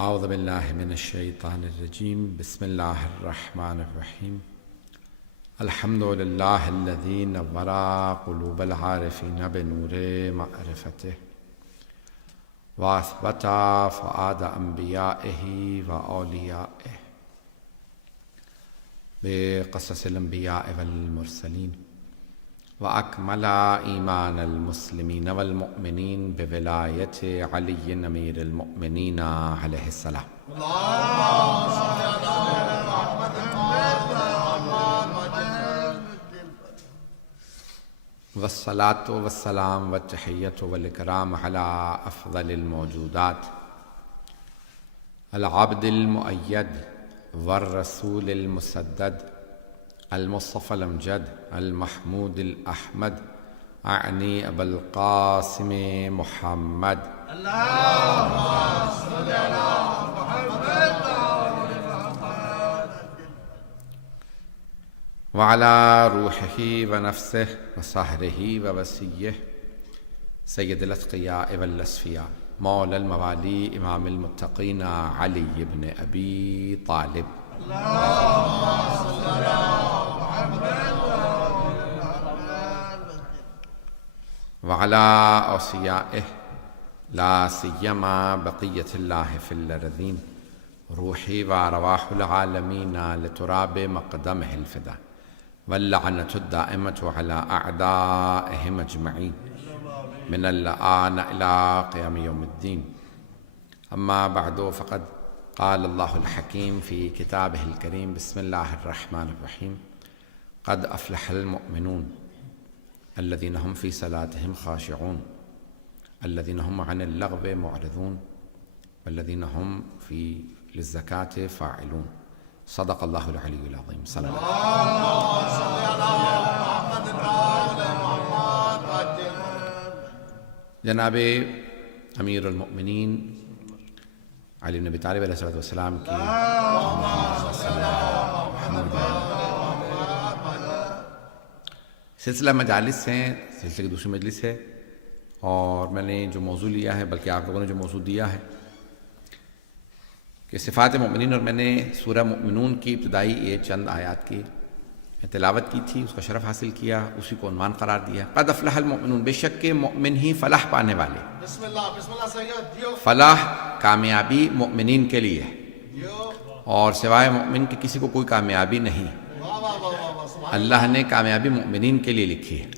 اعوذ باللہ من الشیطان الرجیم بسم اللہ الرحمن الرحیم الحمد للہ الذی نور قلوب العارفین بنور معرفتہ واثبت فؤاد انبیائہ واولیائہ بقصص الانبیاء والمرسلین وأكمل إيمان المسلمين والمؤمنين بولاية علي أمير المؤمنين عليه السلام. والصلاة والسلام والتحية والإكرام على أفضل الموجودات العبد المؤيد والرسول المسدد المصطفى الأمجد المحمود الأحمد أعني أبا القاسم محمد اللهم صل على محمد وعلى روحه ونفسه وصهره ووسيه سيد الأتقياء والأصفياء مولى الموالي إمام المتقين علي بن أبي طالب اللهم صل على وعلى أوصيائه لا سيما بقية الله في الأرضين روحي وأرواح العالمين لتراب مقدمه الفداء واللعنة الدائمة على أعدائهم أجمعين من الآن إلى قيام يوم الدين. أما بعد فقد قال الله الحكيم في كتابه الكريم بسم الله الرحمن الرحيم قد أفلح المؤمنون الذين هم في صلاتهم خاشعون الذين هم عن اللغو معرضون والذين هم للزكاة فاعلون. صدق الله العلي العظيم. صلى الله عليه وسلم. جناب امیر المؤمنین علی بن ابی طالب علیہ السلام کی سلسلہ مجالس ہیں، سلسلے کی دوسری مجلس ہے، اور میں نے جو موضوع لیا ہے، بلکہ آپ لوگوں نے جو موضوع دیا ہے کہ صفات مؤمنین، اور میں نے سورہ مؤمنون کی ابتدائی یہ چند آیات کی تلاوت کی تھی، اس کا شرف حاصل کیا، اسی کو عنوان قرار دیا قد افلح المؤمنون، بے شک کہ مؤمن ہی فلاح پانے والے. بسم اللہ سید. فلاح کامیابی مؤمنین کے لیے ہے، اور سوائے مؤمن کے کسی کو کوئی کامیابی نہیں. اللہ نے کامیابی مؤمنین کے لیے لکھی ہے.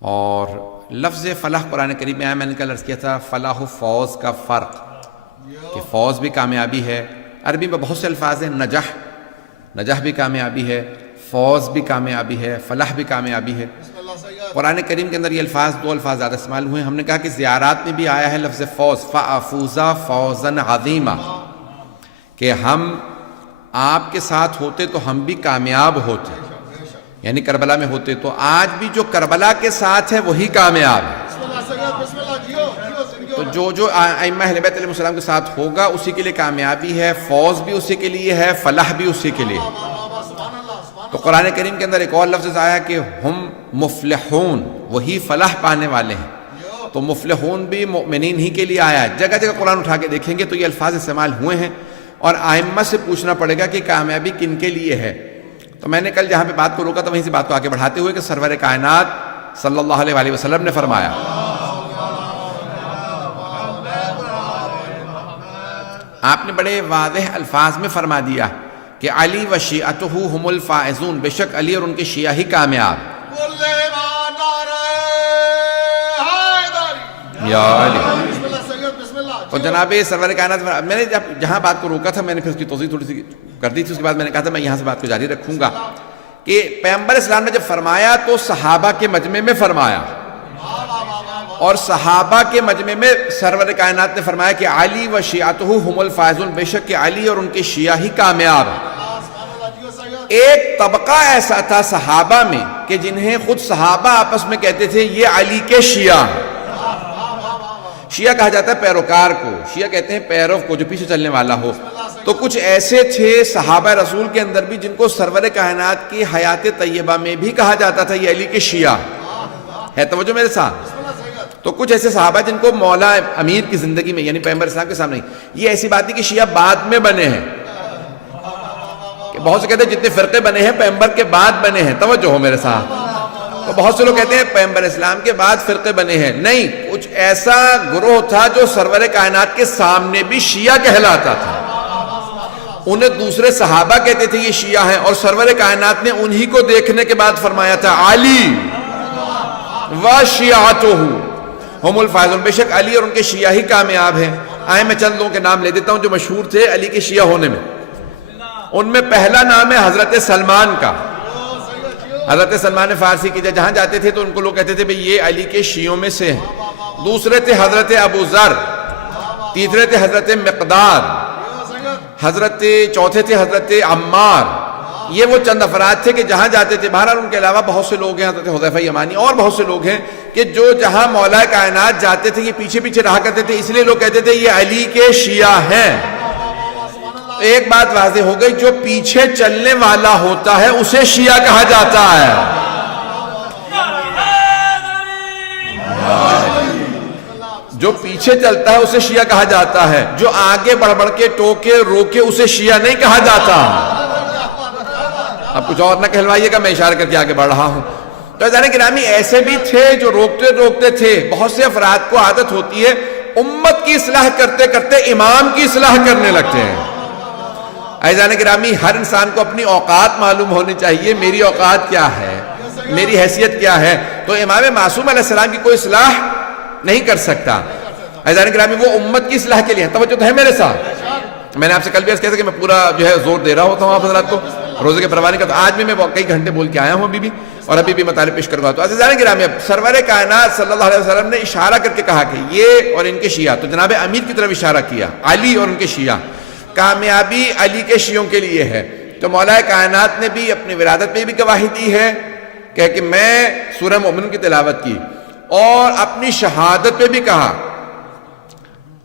اور لفظ فلاح قرآن کریم میں آیا، میں نے کل عرض کیا تھا فلاح و فوز کا فرق، کہ فوز بھی کامیابی ہے. عربی میں بہت سے الفاظ ہیں، نجح بھی کامیابی ہے، فوز بھی کامیابی ہے، فلاح بھی کامیابی ہے. قرآن کریم کے اندر یہ دو الفاظ زیادہ استعمال ہوئے ہیں. ہم نے کہا کہ زیارات میں بھی آیا ہے لفظ فوز، فَأَفُوزَ فَوْزًا عَظِيمًا، کہ ہم آپ کے ساتھ ہوتے تو ہم بھی کامیاب ہوتے، یعنی کربلا میں ہوتے تو آج بھی جو کربلا کے ساتھ ہے وہی کامیاب ہے. تو جو ائمہ اہل بیت علیہ السلام کے ساتھ ہوگا اسی کے لیے کامیابی ہے، فوز بھی اسی کے لیے ہے، فلاح بھی اسی کے لیے. تو قرآن کریم کے اندر ایک اور لفظ آیا کہ ہم مفلحون، وہی فلاح پانے والے ہیں. تو مفلحون بھی مؤمنین ہی کے لیے آیا ہے. جگہ جگہ قرآن اٹھا کے دیکھیں گے تو یہ الفاظ استعمال ہوئے ہیں، اور ائمہ سے پوچھنا پڑے گا کہ کامیابی کن کے لیے ہے. تو میں نے کل جہاں پہ بات کو روکا تھا وہیں سے بات کو آگے بڑھاتے ہوئے کہ سرور کائنات صلی اللہ علیہ وآلہ وسلم نے فرمایا، آپ نے بڑے واضح الفاظ میں فرما دیا کہ علی و شیعتہ ہم الفائزون، بے شک علی اور ان کے شیعہ ہی کامیاب. یا علی. اور جناب سرور کائنات، میں نے جہاں بات کو روکا تھا میں نے پھر اس کی توضیح تھوڑی سی کر دی تھی، اس کے بعد میں نے کہا تھا میں یہاں سے بات کو جاری رکھوں گا کہ پیغمبر اسلام نے جب فرمایا تو صحابہ کے مجمع میں فرمایا، اور صحابہ کے مجمع میں سرور کائنات نے فرمایا کہ علی و شیعتہ ہم الفائزون، بے شک کہ علی اور ان کے شیعہ ہی کامیاب ہیں. ایک طبقہ ایسا تھا صحابہ میں کہ جنہیں خود صحابہ آپس میں کہتے تھے یہ علی کے شیعہ ہیں. شیعہ کہا جاتا ہے پیروکار کو، شیعہ کہتے ہیں پیرو کو جو پیچھے چلنے والا ہو. تو کچھ ایسے تھے صحابہ رسول کے اندر بھی جن کو سرور کائنات کی حیات طیبہ میں بھی کہا جاتا تھا یہ علی کے شیعہ ہے. توجہ میرے ساتھ. تو کچھ ایسے صحابہ جن کو مولا امیر کی زندگی میں یعنی پیغمبر اسلام کے سامنے، یہ ایسی بات ہے کہ شیعہ بعد میں بنے ہیں، کہ بہت سے کہتے ہیں جتنے فرقے بنے ہیں پیغمبر کے بعد بنے ہیں، توجہ ہو میرے ساتھ، تو بہت سے لوگ کہتے ہیں پیغمبر اسلام کے بعد فرقے بنے ہیں، نہیں، کچھ ایسا گروہ تھا جو سرور کائنات کے سامنے بھی شیعہ کہلاتا تھا، انہیں دوسرے صحابہ کہتے تھے یہ شیعہ ہیں، اور سرور کائنات نے انہی کو دیکھنے کے بعد فرمایا تھا علی وشیعتہ ہم الفائزون، بے شک علی اور ان کے شیعہ ہی کامیاب ہیں۔ آئے میں چند لوگوں کے نام لے دیتا ہوں جو مشہور تھے علی کے شیعہ ہونے میں۔ ان میں پہلا نام ہے حضرت سلمان کا۔ حضرت سلمان فارسی کی جہاں جاتے تھے تو ان کو لوگ کہتے تھے بھئی یہ علی کے شیعوں میں سے ہیں۔ دوسرے تھے حضرت ابو ذر، تیسرے تھے حضرت مقداد، چوتھے تھے حضرت عمار۔ یہ وہ چند افراد تھے کہ جہاں جاتے تھے، بہرحال ان کے علاوہ بہت سے لوگ ہیں، حضرت حذیفہ یمانی اور بہت سے لوگ ہیں کہ جو جہاں مولا کائنات جاتے تھے یہ پیچھے پیچھے رہا کرتے تھے، اس لیے لوگ کہتے تھے یہ علی کے شیعہ ہیں۔ ایک بات واضح ہو گئی، جو پیچھے چلنے والا ہوتا ہے اسے شیعہ کہا جاتا ہے۔ جو پیچھے چلتا ہے اسے شیعہ کہا جاتا ہے، جو آگے بڑھ بڑھ کے ٹوکے روکے اسے شیعہ نہیں کہا جاتا۔ اب کچھ اور نہ کہلوائیے گا، میں اشارہ کر کے آگے بڑھ رہا ہوں۔ تو عزیزان گرامی ایسے بھی تھے جو روکتے روکتے تھے۔ بہت سے افراد کو عادت ہوتی ہے امت کی اصلاح کرتے کرتے امام کی اصلاح کرنے لگتے ہیں۔ عزیزان گرامی ہر انسان کو اپنی اوقات معلوم ہونی چاہیے، میری اوقات کیا ہے، میری حیثیت کیا ہے۔ تو امام معصوم علیہ السلام کی کوئی اصلاح نہیں کر سکتا۔ عزیزان گرامی وہ امت کی اصلاح کے لیے، توجہ تو ہے میرے ساتھ۔ میں نے آپ سے کل بھی عرض کیا تھا کہ میں پورا جو ہے زور دے رہا ہوتا ہوں آپ حضرات کو روزے کے پروانے کا، تو آج بھی میں کئی گھنٹے بول کے آیا ہوں ابھی بھی، اور ابھی بھی مطالب پیش کروں گا۔ تو عزیزان گرامی اب سرور کائنات صلی اللہ علیہ وسلم نے اشارہ کر کے کہا کہ یہ اور ان کے شیعہ، تو جناب امیر کی طرف اشارہ کیا، علی اور ان کے شیعہ، کامیابی علی کے شیعوں کے لیے ہے۔ تو مولا کائنات نے بھی اپنی ولادت پہ بھی گواہی دی ہے کہ میں سورہ مومنون کی تلاوت کی، اور اپنی شہادت پہ بھی کہا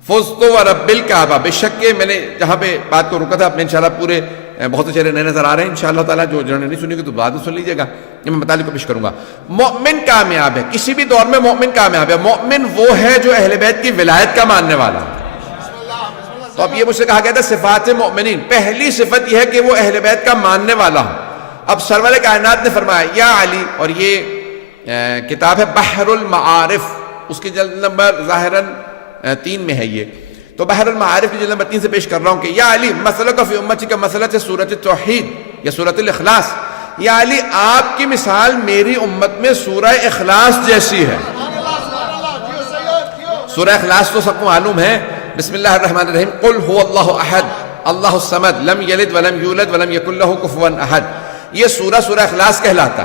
فزت ورب الکعبہ، بے شک کہ میں نے جہاں پہ بات کو رکا تھا اپنے انشاءاللہ پورے بہت سے چہرے نئے نظر آ رہے ہیں انشاءاللہ تعالیٰ، جو جنہوں نے نہیں سنی گے تو بعد میں سن لیجئے گا، یہ میں مطالب کو پیش کروں گا۔ مومن کامیاب ہے، کسی بھی دور میں مومن کامیاب ہے۔ مومن وہ ہے جو اہل بیت کی ولایت کا ماننے والا ہے۔ تو اب یہ مجھ سے کہا گیا تھا صفات مومنین، پہلی صفت یہ ہے کہ وہ اہل بیت کا ماننے والا ہو۔ اب سرور کائنات نے فرمایا یا علی، اور یہ کتاب ہے بحر المعارف، اس کی جلد نمبر ظاہراً 3 میں ہے یہ، تو بحر المعارف کی جلد نمبر 3 سے پیش کر رہا ہوں کہ یا علی مسئلہ کا فی امتی کا مسئلہ ہے سورۃ توحید یا سورۃ الاخلاص، یا علی آپ کی مثال میری امت میں سورہ اخلاص جیسی ہے۔ سورہ اخلاص تو سب کو معلوم ہے، بسم اللہ الرحمن الرحیم، قل هو اللہ احد اللہ الصمد لم یلد ولم یولد ولم یکن لہ کفوا احد، یہ سورہ اخلاص کہلاتا۔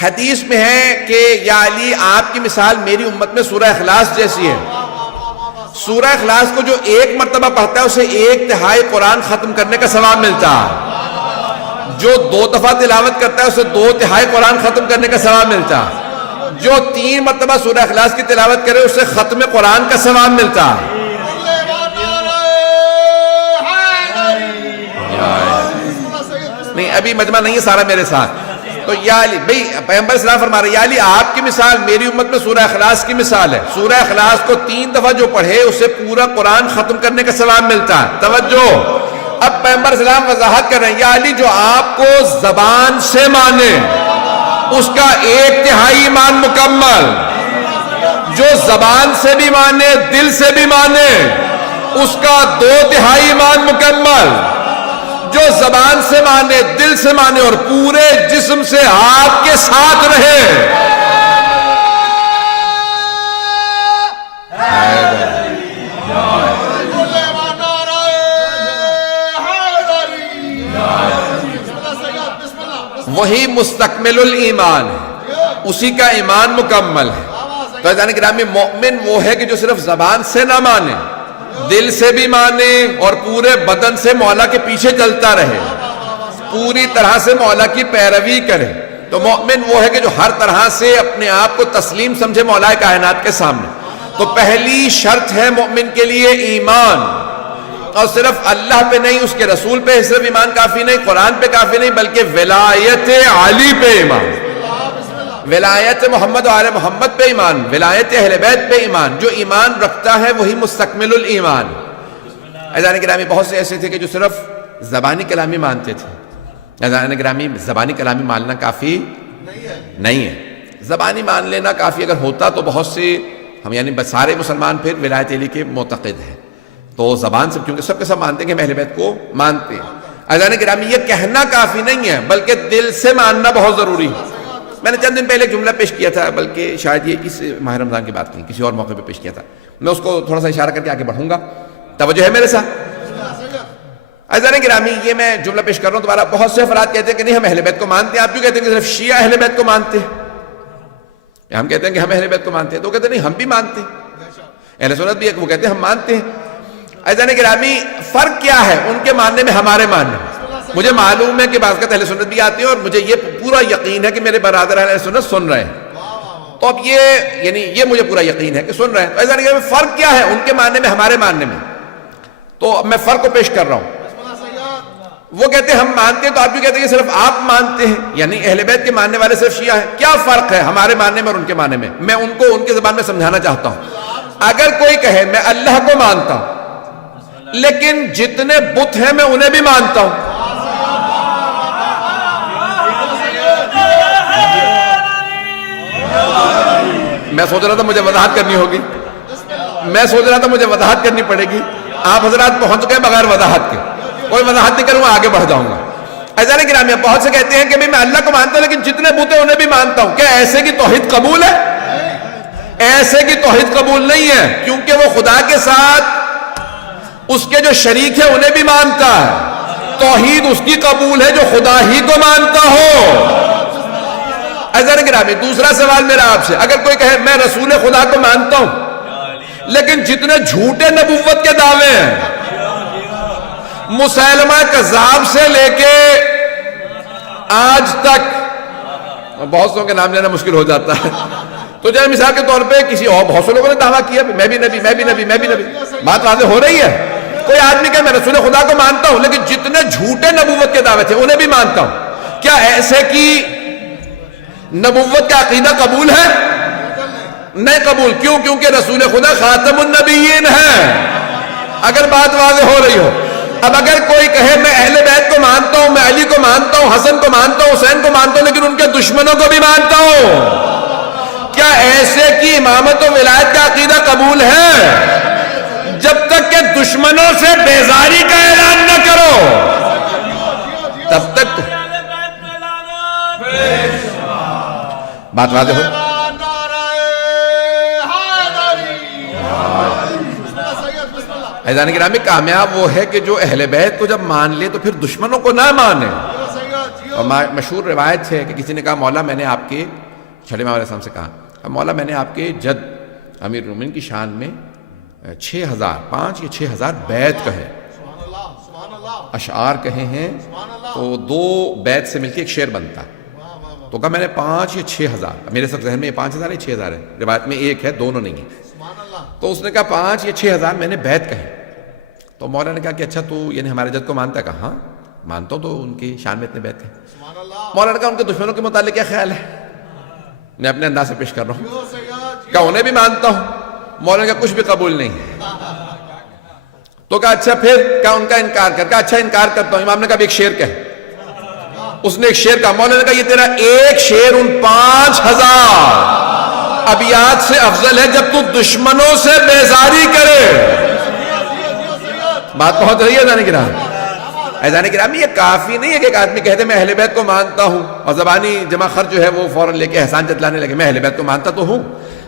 حدیث میں ہے کہ یا علی آپ کی مثال میری امت میں سورہ اخلاص جیسی ہے۔ سورہ اخلاص کو جو ایک مرتبہ پڑھتا ہے اسے 1/3 قرآن ختم کرنے کا ثواب ملتا ہے، جو 2 دفعہ تلاوت کرتا ہے اسے 2/3 قرآن ختم کرنے کا ثواب ملتا ہے، جو 3 مرتبہ سورہ اخلاص کی تلاوت کرے اسے ختم قرآن کا ثواب ملتا ہے۔ نہیں ابھی مجمع نہیں ہے سارا میرے ساتھ، تو یا علی بھئی پیغمبر اسلام فرما رہے یا علی آپ کی مثال میری امت میں سورہ اخلاص کی مثال ہے، سورہ اخلاص کو 3 دفعہ جو پڑھے اسے پورا قرآن ختم کرنے کا ثواب ملتا ہے۔ توجہ، اب پیغمبر اسلام وضاحت کر رہے ہیں یا علی جو آپ کو زبان سے مانے اس کا 1/3 ایمان مکمل، جو زبان سے بھی مانے دل سے بھی مانے اس کا 2/3 ایمان مکمل، جو زبان سے مانے دل سے مانے اور پورے جسم سے آپ کے ساتھ رہے۔ وہی مستکمل الایمان ہے، اسی کا ایمان مکمل ہے۔ تو عزیزان گرامی مومن وہ ہے کہ جو صرف زبان سے نہ مانے، دل سے بھی مانے اور پورے بدن سے مولا کے پیچھے چلتا رہے، پوری طرح سے مولا کی پیروی کرے۔ تو مومن وہ ہے کہ جو ہر طرح سے اپنے آپ کو تسلیم سمجھے مولا کائنات کے سامنے۔ تو پہلی شرط ہے مومن کے لیے ایمان، اور صرف اللہ پہ نہیں، اس کے رسول پہ صرف ایمان کافی نہیں، قرآن پہ کافی نہیں، بلکہ ولایت علی پہ ایمان۔ ولایت محمد و آل محمد پہ ایمان، ولایت اہل بیت پہ ایمان. جو ایمان رکھتا ہے وہی مستکمل الایمان. عزیزان گرامی بہت سے ایسے تھے کہ جو صرف زبانی کلامی مانتے تھے. عزیزان گرامی زبانی کلامی ماننا کافی نہیں ہے. زبانی مان لینا کافی اگر ہوتا تو بہت سے ہم یعنی سارے مسلمان پھر ولایت علی کے معتقد ہیں. تو زبان سے کیونکہ سب کے سب مانتے ہیں کہ ہم اہل بیت کو مانتے ہیں. عزیزان گرامی یہ کہنا کافی نہیں ہے بلکہ دل سے ماننا بہت ضروری ہے. میں نے چند دن پہلے ایک جملہ پیش کیا تھا، بلکہ شاید یہ اس ماہ رمضان کی بات نہیں کسی اور موقع پہ پیش کیا تھا. میں اس کو تھوڑا سا اشارہ کر کے آگے بڑھوں گا. توجہ ہے میرے ساتھ؟ عزیزان گرامی یہ میں جملہ پیش کر رہا ہوں دوبارہ. بہت سے افراد کہتے ہیں کہ نہیں ہم اہل بیت کو مانتے ہیں. آپ کیوں کہتے ہیں کہ صرف شیعہ اہل بیت کو مانتے ہیں؟ ہم کہتے ہیں کہ ہم اہل بیت کو مانتے ہیں تو کہتے ہیں نہیں ہم بھی مانتے ہیں. اہل سنت بھی ہے وہ کہتے ہیں ہم مانتے ہیں. عزیزان گرامی فرق کیا ہے ان کے ماننے میں ہمارے ماننے میں؟ مجھے معلوم ہے کہ بعض کا اہل سنت بھی آتے ہیں اور مجھے یہ پورا یقین ہے کہ میرے برادر اہل سنت سن رہے ہیں. تو اب یہ مجھے پورا یقین ہے کہ سن رہے ہیں. تو عزیزان گرامی فرق کیا ہے ان کے ماننے میں ہمارے ماننے میں؟ تو اب میں فرق کو پیش کر رہا ہوں. وہ کہتے ہیں ہم مانتے ہیں تو آپ بھی کہتے ہیں کہ صرف آپ مانتے ہیں یعنی اہل بیت کے ماننے والے صرف شیعہ ہیں. کیا فرق ہے ہمارے ماننے میں اور ان کے ماننے میں؟ میں ان کو ان کی زبان میں سمجھانا چاہتا ہوں. اگر کوئی کہے میں اللہ کو مانتا ہوں لیکن جتنے بت ہیں میں انہیں بھی مانتا ہوں، میں سوچ رہا تھا مجھے وضاحت کرنی ہوگی، میں سوچ رہا تھا مجھے وضاحت کرنی پڑے گی. آپ حضرات پہنچ گئے بغیر وضاحت کے. کوئی وضاحت نہیں کروں آگے بڑھ جاؤں گا. عزیزان گرامی بہت سے کہتے ہیں کہ میں اللہ کو مانتا ہوں لیکن جتنے بت ہیں انہیں بھی مانتا ہوں. کیا ایسے کی توحید قبول ہے؟ ایسے کی توحید قبول نہیں ہے کیونکہ وہ خدا کے ساتھ اس کے جو شریک ہے انہیں بھی مانتا ہے. توحید اس کی قبول ہے جو خدا ہی کو مانتا ہو. عزیزان گرامی دوسرا سوال میرا آپ سے، اگر کوئی کہے میں رسول خدا کو مانتا ہوں لیکن جتنے جھوٹے نبوت کے دعوے ہیں مسیلمہ کذاب سے لے کے آج تک، بہت سو کے نام لینا مشکل ہو جاتا ہے تو جیسے مثال کے طور پہ کسی اور بہت سے لوگوں نے دعویٰ کیا میں بھی نبی میں بھی نبی میں بھی نبی. بات واضح ہو رہی ہے. کوئی آدمی کہ میں رسول خدا کو مانتا ہوں لیکن جتنے جھوٹے نبوت کے دعوے تھے انہیں بھی مانتا ہوں. کیا ایسے کی نبوت کا عقیدہ قبول ہے؟ نہیں قبول. کیوں؟ کیونکہ رسول خدا خاتم النبیین ہے. اگر بات واضح ہو رہی ہو. اب اگر کوئی کہے میں اہل بیت کو مانتا ہوں، میں علی کو مانتا ہوں، حسن کو مانتا ہوں، حسین کو مانتا ہوں لیکن ان کے دشمنوں کو بھی مانتا ہوں، کیا ایسے کی امامت و ولایت کا عقیدہ قبول ہے؟ جب تک کہ دشمنوں سے بیزاری کا اعلان نہ کرو تب تک بات واضح ہو. عزیزان گرامی کامیاب وہ ہے کہ جو اہل بیت کو جب مان لے تو پھر دشمنوں کو نہ مانے. اور مشہور روایت ہے کہ کسی نے کہا مولا میں نے آپ کے چھٹے امام علیہ السلام سے کہا مولا میں نے آپ کے جد امیر المومنین کی شان میں 5 یا 6,000 بیت کہے، اشعار کہے ہیں تو 2 بیت سے مل کے ایک شعر بنتا. تو کہا میں نے 5 یا 6,000، میرے سب ذہن میں 5,000 یا 6,000 ہے، روایت میں ایک ہے دونوں نہیں ہے. تو اس نے کہا 5 یا 6,000 میں نے بیت کہے. تو مولا نے کہا کہ اچھا تو یعنی ہمارے جد کو مانتا ہے؟ کہا ہاں مانتا ہوں. تو ان کی شان میں اتنے بیت کہے. مولا نے کہا ان کے دشمنوں کے متعلق کیا خیال ہے؟ میں اپنے انداز سے پیش کر رہا ہوں. کہا انہیں بھی مانتا ہوں. مولا نے کہا کچھ بھی قبول نہیں. تو کہا اچھا پھر کہا ان کا انکار کر. کہا اچھا انکار کرتا ہوں. امام نے کہا ایک شعر کہے. اس نے ایک شعر کہا. مولا نے کہا یہ تیرا ایک شعر ان 5,000 ابیات سے افضل ہے جب تو دشمنوں سے بیزاری کرے. بات پہنچ رہی ہے عزیزان گرامی؟ عزیزان گرامی یہ کافی نہیں ہے کہ ایک آدمی کہتے میں اہل بیت کو مانتا ہوں اور زبانی جمع خرچ جو ہے وہ فوراً لے کے احسان جتلانے لگے میں اہل بیت کو مانتا تو ہوں.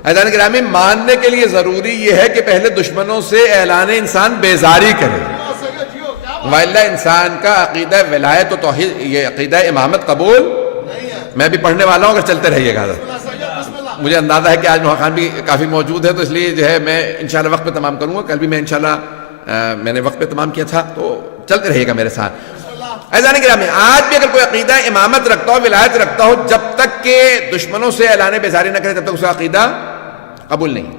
عزیزان گرامی ماننے کے لیے ضروری یہ ہے کہ پہلے دشمنوں سے اعلان انسان بیزاری کرے. وَإِلَّا انسان کا عقیدہ ولایت و توحید یہ عقیدہ امامت قبول. میں بھی پڑھنے والا ہوں اگر چلتے رہیے گا. مجھے اندازہ ہے کہ آج نوحہ خان بھی کافی موجود ہے تو اس لیے جو ہے میں انشاءاللہ وقت پہ تمام کروں گا. کل بھی میں انشاءاللہ میں نے وقت پہ تمام کیا تھا تو چلتے رہیے گا میرے ساتھ. عزیزان گرامی آج بھی اگر کوئی عقیدہ امامت رکھتا ہو ولایت رکھتا ہو جب تک کہ دشمنوں سے اعلان بیزاری نہ کرے تب تک اس کا عقیدہ قبول نہیں.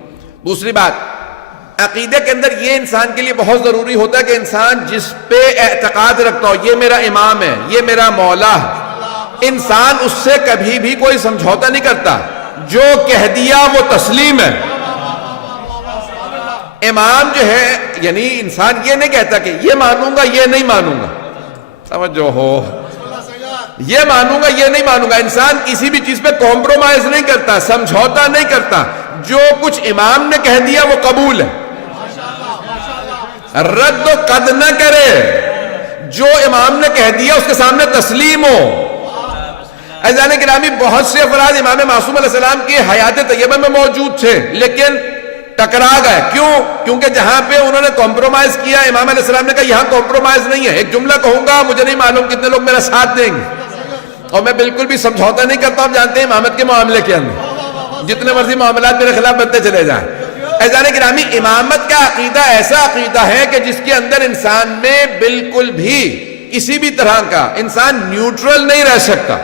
دوسری بات عقیدے کے اندر یہ انسان کے لیے بہت ضروری ہوتا ہے کہ انسان جس پہ اعتقاد رکھتا ہو یہ میرا امام ہے یہ میرا مولا ہے انسان اس سے کبھی بھی کوئی سمجھوتا نہیں کرتا، جو کہہ دیا وہ تسلیم ہے۔ امام جو ہے یعنی انسان یہ نہیں کہتا کہ یہ مانوں گا یہ نہیں مانوں گا، سمجھو ہو، یہ مانوں گا یہ نہیں مانوں گا۔ انسان کسی بھی چیز پہ کمپرومائز نہیں کرتا، سمجھوتا نہیں کرتا، جو کچھ امام نے کہہ دیا وہ قبول ہے، رد و قد نہ کرے، جو امام نے کہہ دیا اس کے سامنے تسلیم ہو۔ عزیزان گرامی، بہت سے افراد امام معصوم علیہ السلام کی حیات طیبہ میں موجود تھے لیکن ٹکرا گئے، کیوں؟ کیونکہ جہاں پہ انہوں نے کمپرومائز کیا، امام علیہ السلام نے کہا یہاں کمپرومائز نہیں ہے، ایک جملہ کہوں گا مجھے نہیں معلوم کتنے لوگ میرا ساتھ دیں گے، اور میں بالکل بھی سمجھوتا نہیں کرتا ہوں، جانتے ہیں امامت کے معاملے کے اندر جتنے مرضی معاملات میرے خلاف بنتے چلے جائیں۔ عزیزان گرامی، امامت کا عقیدہ ایسا عقیدہ ہے کہ جس کے اندر انسان میں بالکل بھی کسی بھی طرح کا انسان نیوٹرل نہیں رہ سکتا،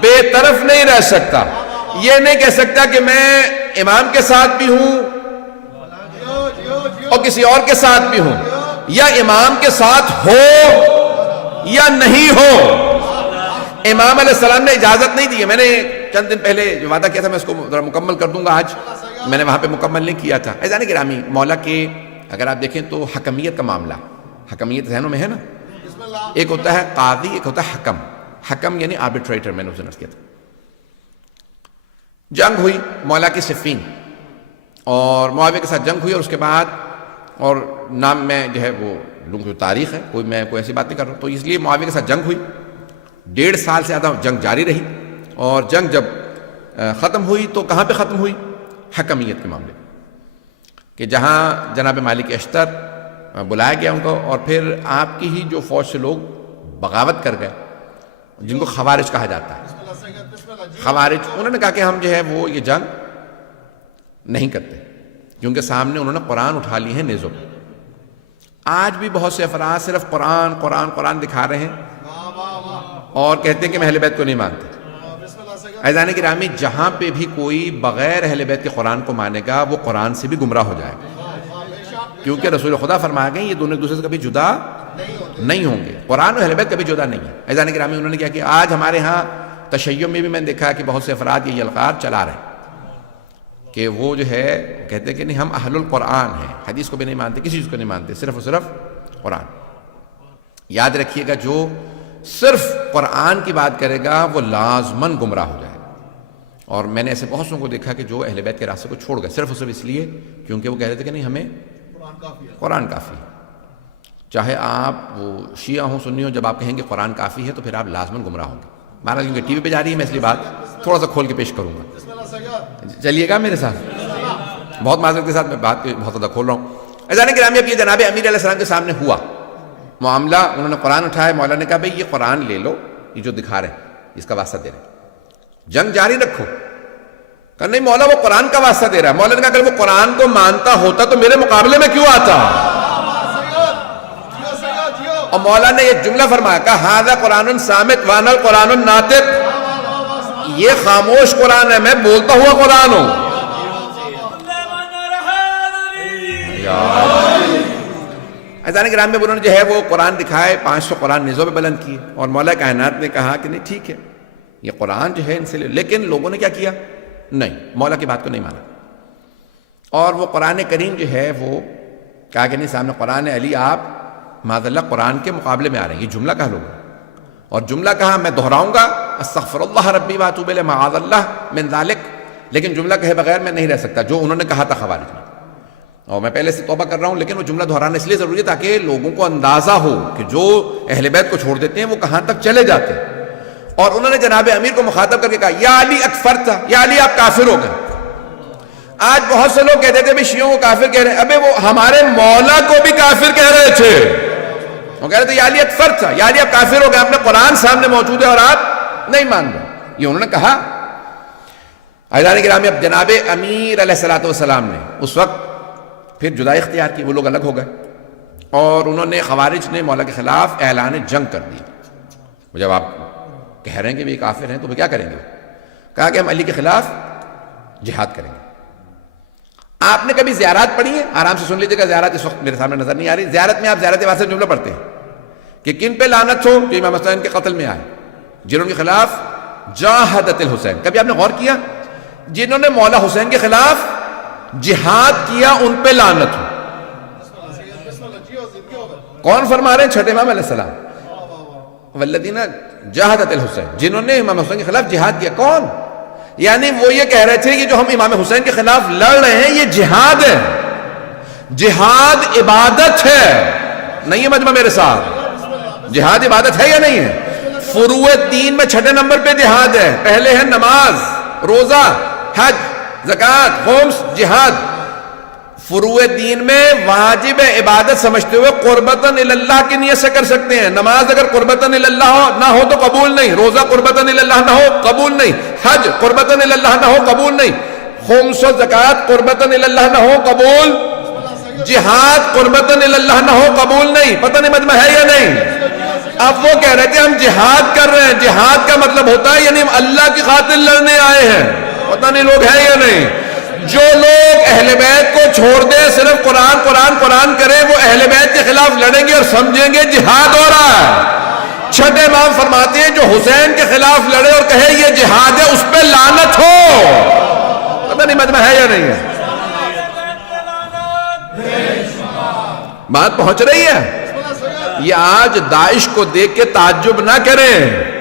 بے طرف نہیں رہ سکتا، یہ نہیں کہہ سکتا کہ میں امام کے ساتھ بھی ہوں اور کسی اور کے ساتھ بھی ہوں، یا امام کے ساتھ ہو یا نہیں ہو۔ امام علیہ السلام نے اجازت نہیں دی ہے، میں نے چند دن پہلے جو وعدہ کیا تھا میں اس کو ذرا مکمل کر دوں گا، آج میں نے وہاں پہ مکمل نہیں کیا تھا۔ عزیزان گرامی، مولا کے اگر آپ دیکھیں تو حکمیت کا معاملہ، حکمیت ذہنوں میں ہے نا، ایک ہوتا ہے قاضی، ایک ہوتا ہے حکم۔ حکم یعنی آربیٹریٹر، میں نے اسے نرس کیا تھا۔ جنگ ہوئی مولا کی صفین، اور معاویہ کے ساتھ جنگ ہوئی، اور اس کے بعد، اور نام میں جو ہے وہ لوگوں کی تاریخ ہے، میں کوئی ایسی بات نہیں کر رہا ہوں، تو اس لیے معاویہ کے ساتھ جنگ ہوئی، 1.5 سال سے زیادہ جنگ جاری رہی، اور جنگ جب ختم ہوئی تو کہاں پہ ختم ہوئی؟ حکمیت کے معاملے کہ جہاں جناب مالک اشتر بلایا گیا ان کو، اور پھر آپ کی ہی جو فوج سے لوگ بغاوت کر گئے جن کو خوارج کہا جاتا ہے، خوارج، انہوں نے کہا کہ ہم جو ہے وہ یہ جنگ نہیں کرتے، کیونکہ سامنے انہوں نے قرآن اٹھا لی ہے نیزوں پہ۔ آج بھی بہت سے افراد صرف قرآن قرآن قرآن دکھا رہے ہیں اور کہتے ہیں کہ میں اہل بیت کو نہیں مانتے۔ عزیزان گرامی، جہاں پہ بھی کوئی بغیر اہل بیت کے قرآن کو مانے گا وہ قرآن سے بھی گمراہ ہو جائے گا، کیونکہ رسول خدا فرما گئے یہ دونوں ایک دوسرے سے کبھی جدا نہیں ہوں گے، قرآن اور اہل بیت کبھی جدا نہیں ہے۔ عزیزان گرامی، انہوں نے کیا کہ آج ہمارے ہاں تشیع میں بھی میں نے دیکھا کہ بہت سے افراد یہ القاب چلا رہے ہیں کہ وہ جو ہے کہتے ہیں کہ نہیں ہم اہل القرآن ہیں، حدیث کو بھی نہیں مانتے، کسی چیز کو نہیں مانتے، صرف اور صرف قرآن۔ یاد رکھیے گا، جو صرف قرآن کی بات کرے گا وہ لازماً گمراہ ہو جائے گا، اور میں نے ایسے بہت سوں کو دیکھا کہ جو اہل بیت کے راستے کو چھوڑ گئے صرف اور صرف اس لیے کیونکہ وہ کہتے تھے کہ نہیں ہمیں قرآن کافی ہے۔ چاہے آپ وہ شیعہ ہوں سنی ہوں، جب آپ کہیں گے قرآن کافی ہے تو پھر آپ لازماً گمراہ ہوں گے۔ مانا کیونکہ ٹی وی پہ جا رہی ہے، میں اس لیے بات تھوڑا سا کھول کے پیش کروں گا، چلیے گا میرے ساتھ، بہت معذرت کے ساتھ میں بات بہت زیادہ کھول رہا ہوں۔ عزیزان گرامی، اب یہ جناب امیر علیہ السلام کے سامنے ہوا معاملہ، انہوں نے قرآن اٹھایا، مولا نے کہا بھئی یہ قرآن لے لو، یہ جو دکھا رہے ہیں اس کا واسطہ دے رہے ہیں، جنگ جاری رکھو۔ کہا نہیں مولا وہ قرآن کا واسطہ دے رہا ہے۔ مولا نے کہا اگر وہ قرآن کو مانتا ہوتا تو میرے مقابلے میں کیوں آتا؟ اور مولا نے یہ جملہ فرمایا، کہا ھذا قرآن صامت وانا القرآن الناطق، یہ خاموش قرآن ہے، میں بولتا ہوا قرآن ہوں۔ عزیزان گرامی، میں انہوں نے جو ہے وہ قرآن دکھائے، 500 قرآن نیزوں پہ بلند کیے، اور مولا کائنات نے کہا کہ نہیں ٹھیک ہے یہ قرآن جو ہے ان سے لے، لیکن لوگوں نے کیا کیا؟ نہیں، مولا کی بات کو نہیں مانا، اور وہ قرآن کریم جو ہے وہ کہا کہ نہیں سامنے قرآن علی آپ معاذ اللہ قرآن کے مقابلے میں آ رہے ہیں، یہ جملہ کہا لوگوں نے، اور جملہ کہا میں دہراؤں گا استغفر اللہ ربی واتوب الیہ معاذ اللہ من ذالک، لیکن جملہ کہے بغیر میں نہیں رہ سکتا جو انہوں نے کہا تھا خوارج میں، اور میں پہلے سے توبہ کر رہا ہوں، لیکن وہ جملہ دہرانا اس لیے ضروری ہے تاکہ لوگوں کو اندازہ ہو کہ جو اہل بیت کو چھوڑ دیتے ہیں وہ کہاں تک چلے جاتے ہیں۔ اور انہوں نے جناب امیر کو مخاطب کر کے کہا یا علی اکفرت، یا علی آپ کافر ہو گئے۔ آج بہت سے لوگ کہتے تھے بھی شیعوں کو کافر کہہ رہے ہیں، ابے وہ ہمارے مولا کو بھی کافر کہہ رہے تھے، وہ کہہ رہے تھے یا علی اکفرت، یا علی آپ کافر ہو گئے، اپنے قرآن سامنے موجود ہے اور آپ نہیں مان رہے، یہ انہوں نے کہا۔ عزیزان گرامی، اب جناب امیر علیہ السلام نے اس وقت پھر جدائی اختیار کی، وہ لوگ الگ ہو گئے، اور انہوں نے خوارج نے مولا کے خلاف اعلان جنگ کر دیا۔ جب آپ کہہ رہے ہیں کہ یہ کافر ہیں تو وہ کیا کریں گے؟ کہا کہ ہم علی کے خلاف جہاد کریں گے۔ آپ نے کبھی زیارات پڑھی ہیں؟ آرام سے سن لیجیے گا، زیارات اس وقت میرے سامنے نظر نہیں آ رہی، زیارت میں آپ زیارت واسطہ جملہ پڑھتے ہیں کہ کن پہ لعنت ہو؟ کہ امام حسین کے قتل میں آئے، جنہوں کے خلاف جاہدت الحسین. کبھی آپ نے غور کیا؟ جنہوں نے مولا حسین کے خلاف جہاد کیا ان پہ لعنت ہو. کون فرما رہے ہیں؟ چھٹے امام علیہ السلام. والذین جاہدت الحسین، جنہوں نے امام حسین کے خلاف جہاد کیا. کون؟ یعنی وہ یہ کہہ رہے تھے کہ جو ہم امام حسین کے خلاف لڑ رہے ہیں یہ جہاد ہے. جہاد عبادت ہے. نہیں ہے مجمع میرے ساتھ؟ جہاد عبادت ہے یا نہیں ہے؟ فروع دین میں چھٹے نمبر پہ جہاد ہے. پہلے ہے نماز، روزہ، حج، زکوٰۃ، خمس، جہاد. فروع دین میں واجب عبادت سمجھتے ہوئے قربتاً اللہ کی نیت سے کر سکتے ہیں. نماز اگر قربتاً اللہ نہ ہو تو قبول نہیں. روزہ قربتاً اللہ نہ ہو قبول نہیں. حج قربتاً اللہ نہ ہو قبول نہیں. خمس و زکوٰۃ قربتاً اللہ نہ ہو قبول. جہاد قربتاً اللہ نہ ہو قبول نہیں. پتہ نہیں مجمع ہے یا نہیں؟ اب وہ کہہ رہے تھے ہم جہاد کر رہے ہیں. جہاد کا مطلب ہوتا ہے یعنی ہم اللہ کی خاطر لڑنے آئے ہیں. پتہ نہیں لوگ ہیں یا نہیں؟ جو لوگ اہل بیت کو چھوڑ دیں، صرف قرآن قرآن قرآن کریں، وہ اہل بیت کے خلاف لڑیں گے اور سمجھیں گے جہاد ہو رہا ہے. چھٹے امام فرماتے ہیں جو حسین کے خلاف لڑے اور کہے یہ جہاد ہے اس پہ لعنت ہو. پتہ نہیں مجمع ہے یا نہیں ہے؟ بات پہنچ رہی ہے؟ یہ آج داعش کو دیکھ کے تعجب نہ کریں.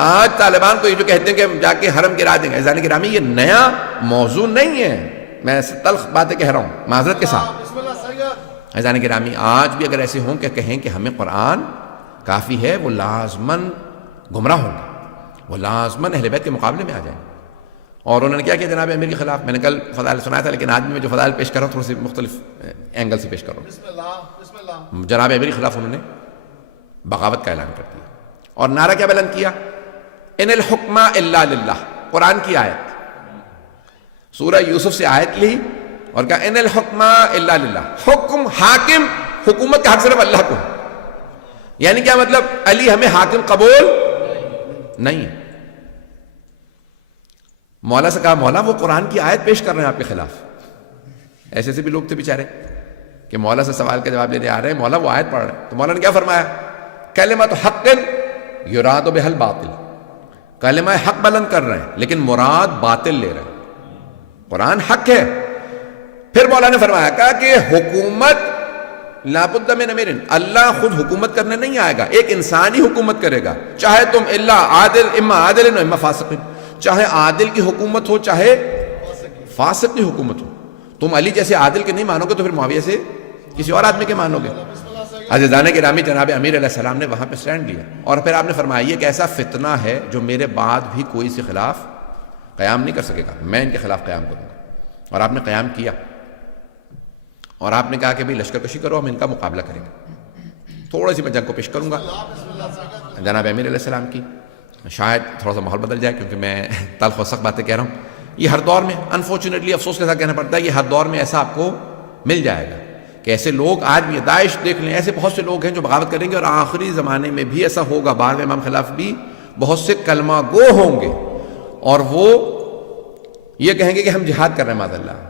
آج طالبان کو یہ جو کہتے ہیں کہ ہم جا کے حرم گرا دیں گے، عزیزان گرامی یہ نیا موضوع نہیں ہے. میں تلخ باتیں کہہ رہا ہوں معذرت کے ساتھ. عزیزان گرامی آج بھی اگر ایسے ہوں کہ کہیں کہ ہمیں قرآن کافی ہے، وہ لازماً گمراہ ہوں گے، وہ لازماً اہل بیت کے مقابلے میں آ جائیں. اور انہوں نے کیا جناب امیر کے خلاف؟ میں نے کل فضائل سنایا تھا، لیکن آج بھی میں جو فضائل پیش کر رہا ہوں تھوڑے سے مختلف اینگل سے پیش کر رہا ہوں. جناب امیر کے خلاف انہوں نے بغاوت کا اعلان کر دیا اور نعرہ کیا بلند کیا؟ ان الحکم الا للہ. قرآن کی آیت، سورہ یوسف سے آیت لی اور کہا ان الحکم الا للہ. حکم، حاکم، حکومت کا حق صرف اللہ کو ہے. یعنی کیا مطلب؟ علی ہمیں حاکم قبول نہیں ہے. مولا سے کہا مولا وہ قرآن کی آیت پیش کر رہے ہیں آپ کے خلاف. ایسے سے بھی لوگ تھے بیچارے کہ مولا سے سوال کا جواب لینے آ رہے ہیں، مولا وہ آیت پڑھ رہے ہیں. تو مولا نے کیا فرمایا؟ کلمۃ حق یراد بہا الباطل. کلمہ حق بلند کر رہے ہیں لیکن مراد باطل لے رہے ہیں. قرآن حق ہے. پھر مولا نے فرمایا کہا کہ حکومت لابد من امیر، اللہ خود حکومت کرنے نہیں آئے گا، ایک انسان ہی حکومت کرے گا. چاہے تم اللہ عادل، اما عادل اما فاسق، چاہے عادل کی حکومت ہو چاہے فاسق کی حکومت ہو. تم علی جیسے عادل کے نہیں مانو گے تو پھر معاویہ سے کسی اور آدمی کے مانو گے. عزیزان گرامی جناب امیر علیہ السلام نے وہاں پہ سٹینڈ لیا اور پھر آپ نے فرمایا یہ ایک ایسا فتنہ ہے جو میرے بعد بھی کوئی سے خلاف قیام نہیں کر سکے گا، میں ان کے خلاف قیام کروں گا. اور آپ نے قیام کیا اور آپ نے کہا کہ بھئی لشکر کشی کرو، ہم ان کا مقابلہ کریں گے. تھوڑی سی میں جنگ کو پیش کروں گا جناب امیر علیہ السلام کی. شاید تھوڑا سا ماحول بدل جائے کیونکہ میں تلخ و سخت باتیں کہہ رہا ہوں. یہ ہر دور میں انفارچونیٹلی افسوس کے ساتھ کہنا پڑتا ہے، یہ ہر دور میں ایسا آپ کو مل جائے گا کہ ایسے لوگ آج بھی داعش دیکھ لیں، ایسے بہت سے لوگ ہیں جو بغاوت کریں گے اور آخری زمانے میں بھی ایسا ہوگا. بعد امام خلاف بھی بہت سے کلمہ گو ہوں گے اور وہ یہ کہیں گے کہ ہم جہاد کر رہے ہیں. معاذ اللہ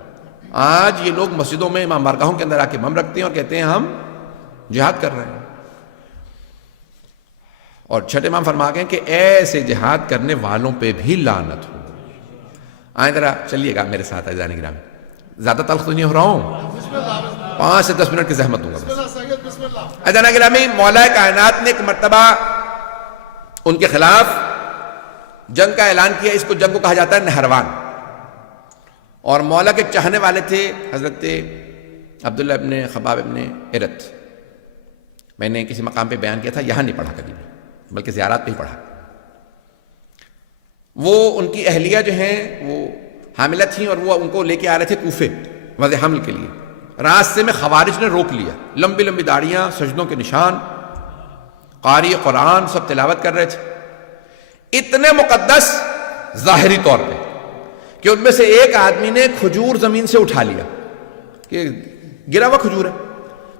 آج یہ لوگ مسجدوں میں امام بارگاہوں کے اندر آ کے بم رکھتے ہیں اور کہتے ہیں ہم جہاد کر رہے ہیں. اور چھٹے امام فرما گئے کہ ایسے جہاد کرنے والوں پہ بھی لعنت ہو. آئیں ذرا چلیے گا میرے ساتھ عزیزان گرامی. زیادہ تلخ تو نہیں ہو رہا ہوں، 5 سے 10 منٹ کی زحمت دوں گا. عزیزان گرامی مولا کائنات نے ایک مرتبہ ان کے خلاف جنگ کا اعلان کیا. اس کو جنگ کو کہا جاتا ہے نہروان. اور مولا کے چاہنے والے تھے حضرت عبداللہ ابن خباب ابن ارت. میں نے کسی مقام پہ بیان کیا تھا، یہاں نہیں پڑھا کبھی بھی بلکہ زیارات پہ ہی پڑھا. وہ ان کی اہلیہ جو ہیں وہ حاملہ تھیں اور وہ ان کو لے کے آ رہے تھے کوفے وضع حمل کے لیے. راستے میں خوارج نے روک لیا. لمبی لمبی داڑیاں، سجدوں کے نشان، قاری قرآن سب تلاوت کر رہے تھے. اتنے مقدس ظاہری طور پہ کہ ان میں سے ایک آدمی نے کھجور زمین سے اٹھا لیا کہ گرا ہوا کھجور ہے،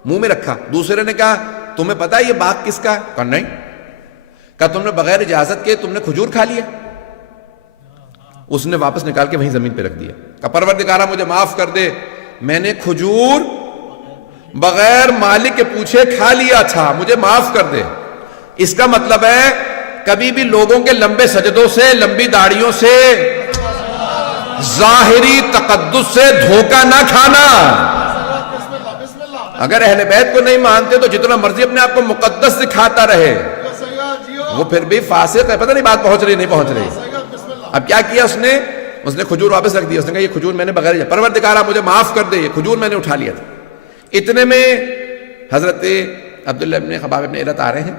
منہ میں رکھا. دوسرے نے کہا تمہیں پتا ہے یہ باغ کس کا ہے؟ کہا نہیں. کہا تم نے بغیر اجازت کے تم نے کھجور کھا لیا. اس نے واپس نکال کے وہیں زمین پہ رکھ دیا. کہا پروردگارہ مجھے معاف کر دے، میں نے کھجور بغیر مالک کے پوچھے کھا لیا تھا، مجھے معاف کر دے. اس کا مطلب ہے کبھی بھی لوگوں کے لمبے سجدوں سے، لمبی داڑھیوں سے، ظاہری تقدس سے دھوکہ نہ کھانا۔ اگر اہل بیت کو نہیں مانتے تو جتنا مرضی اپنے آپ کو مقدس دکھاتا رہے، وہ پھر بھی فاسق ہے۔ پتہ نہیں بات پہنچ رہی نہیں پہنچ رہی۔ اب کیا کیا اس نے کھجور واپس رکھ دیا۔ اس نے کہا یہ کھجور میں نے بغیر، پروردگارا مجھے معاف کر دے، یہ کھجور میں نے اٹھا لیا تھا۔ اتنے میں حضرت عبداللہ ابن خباب ابن ارت آ رہے ہیں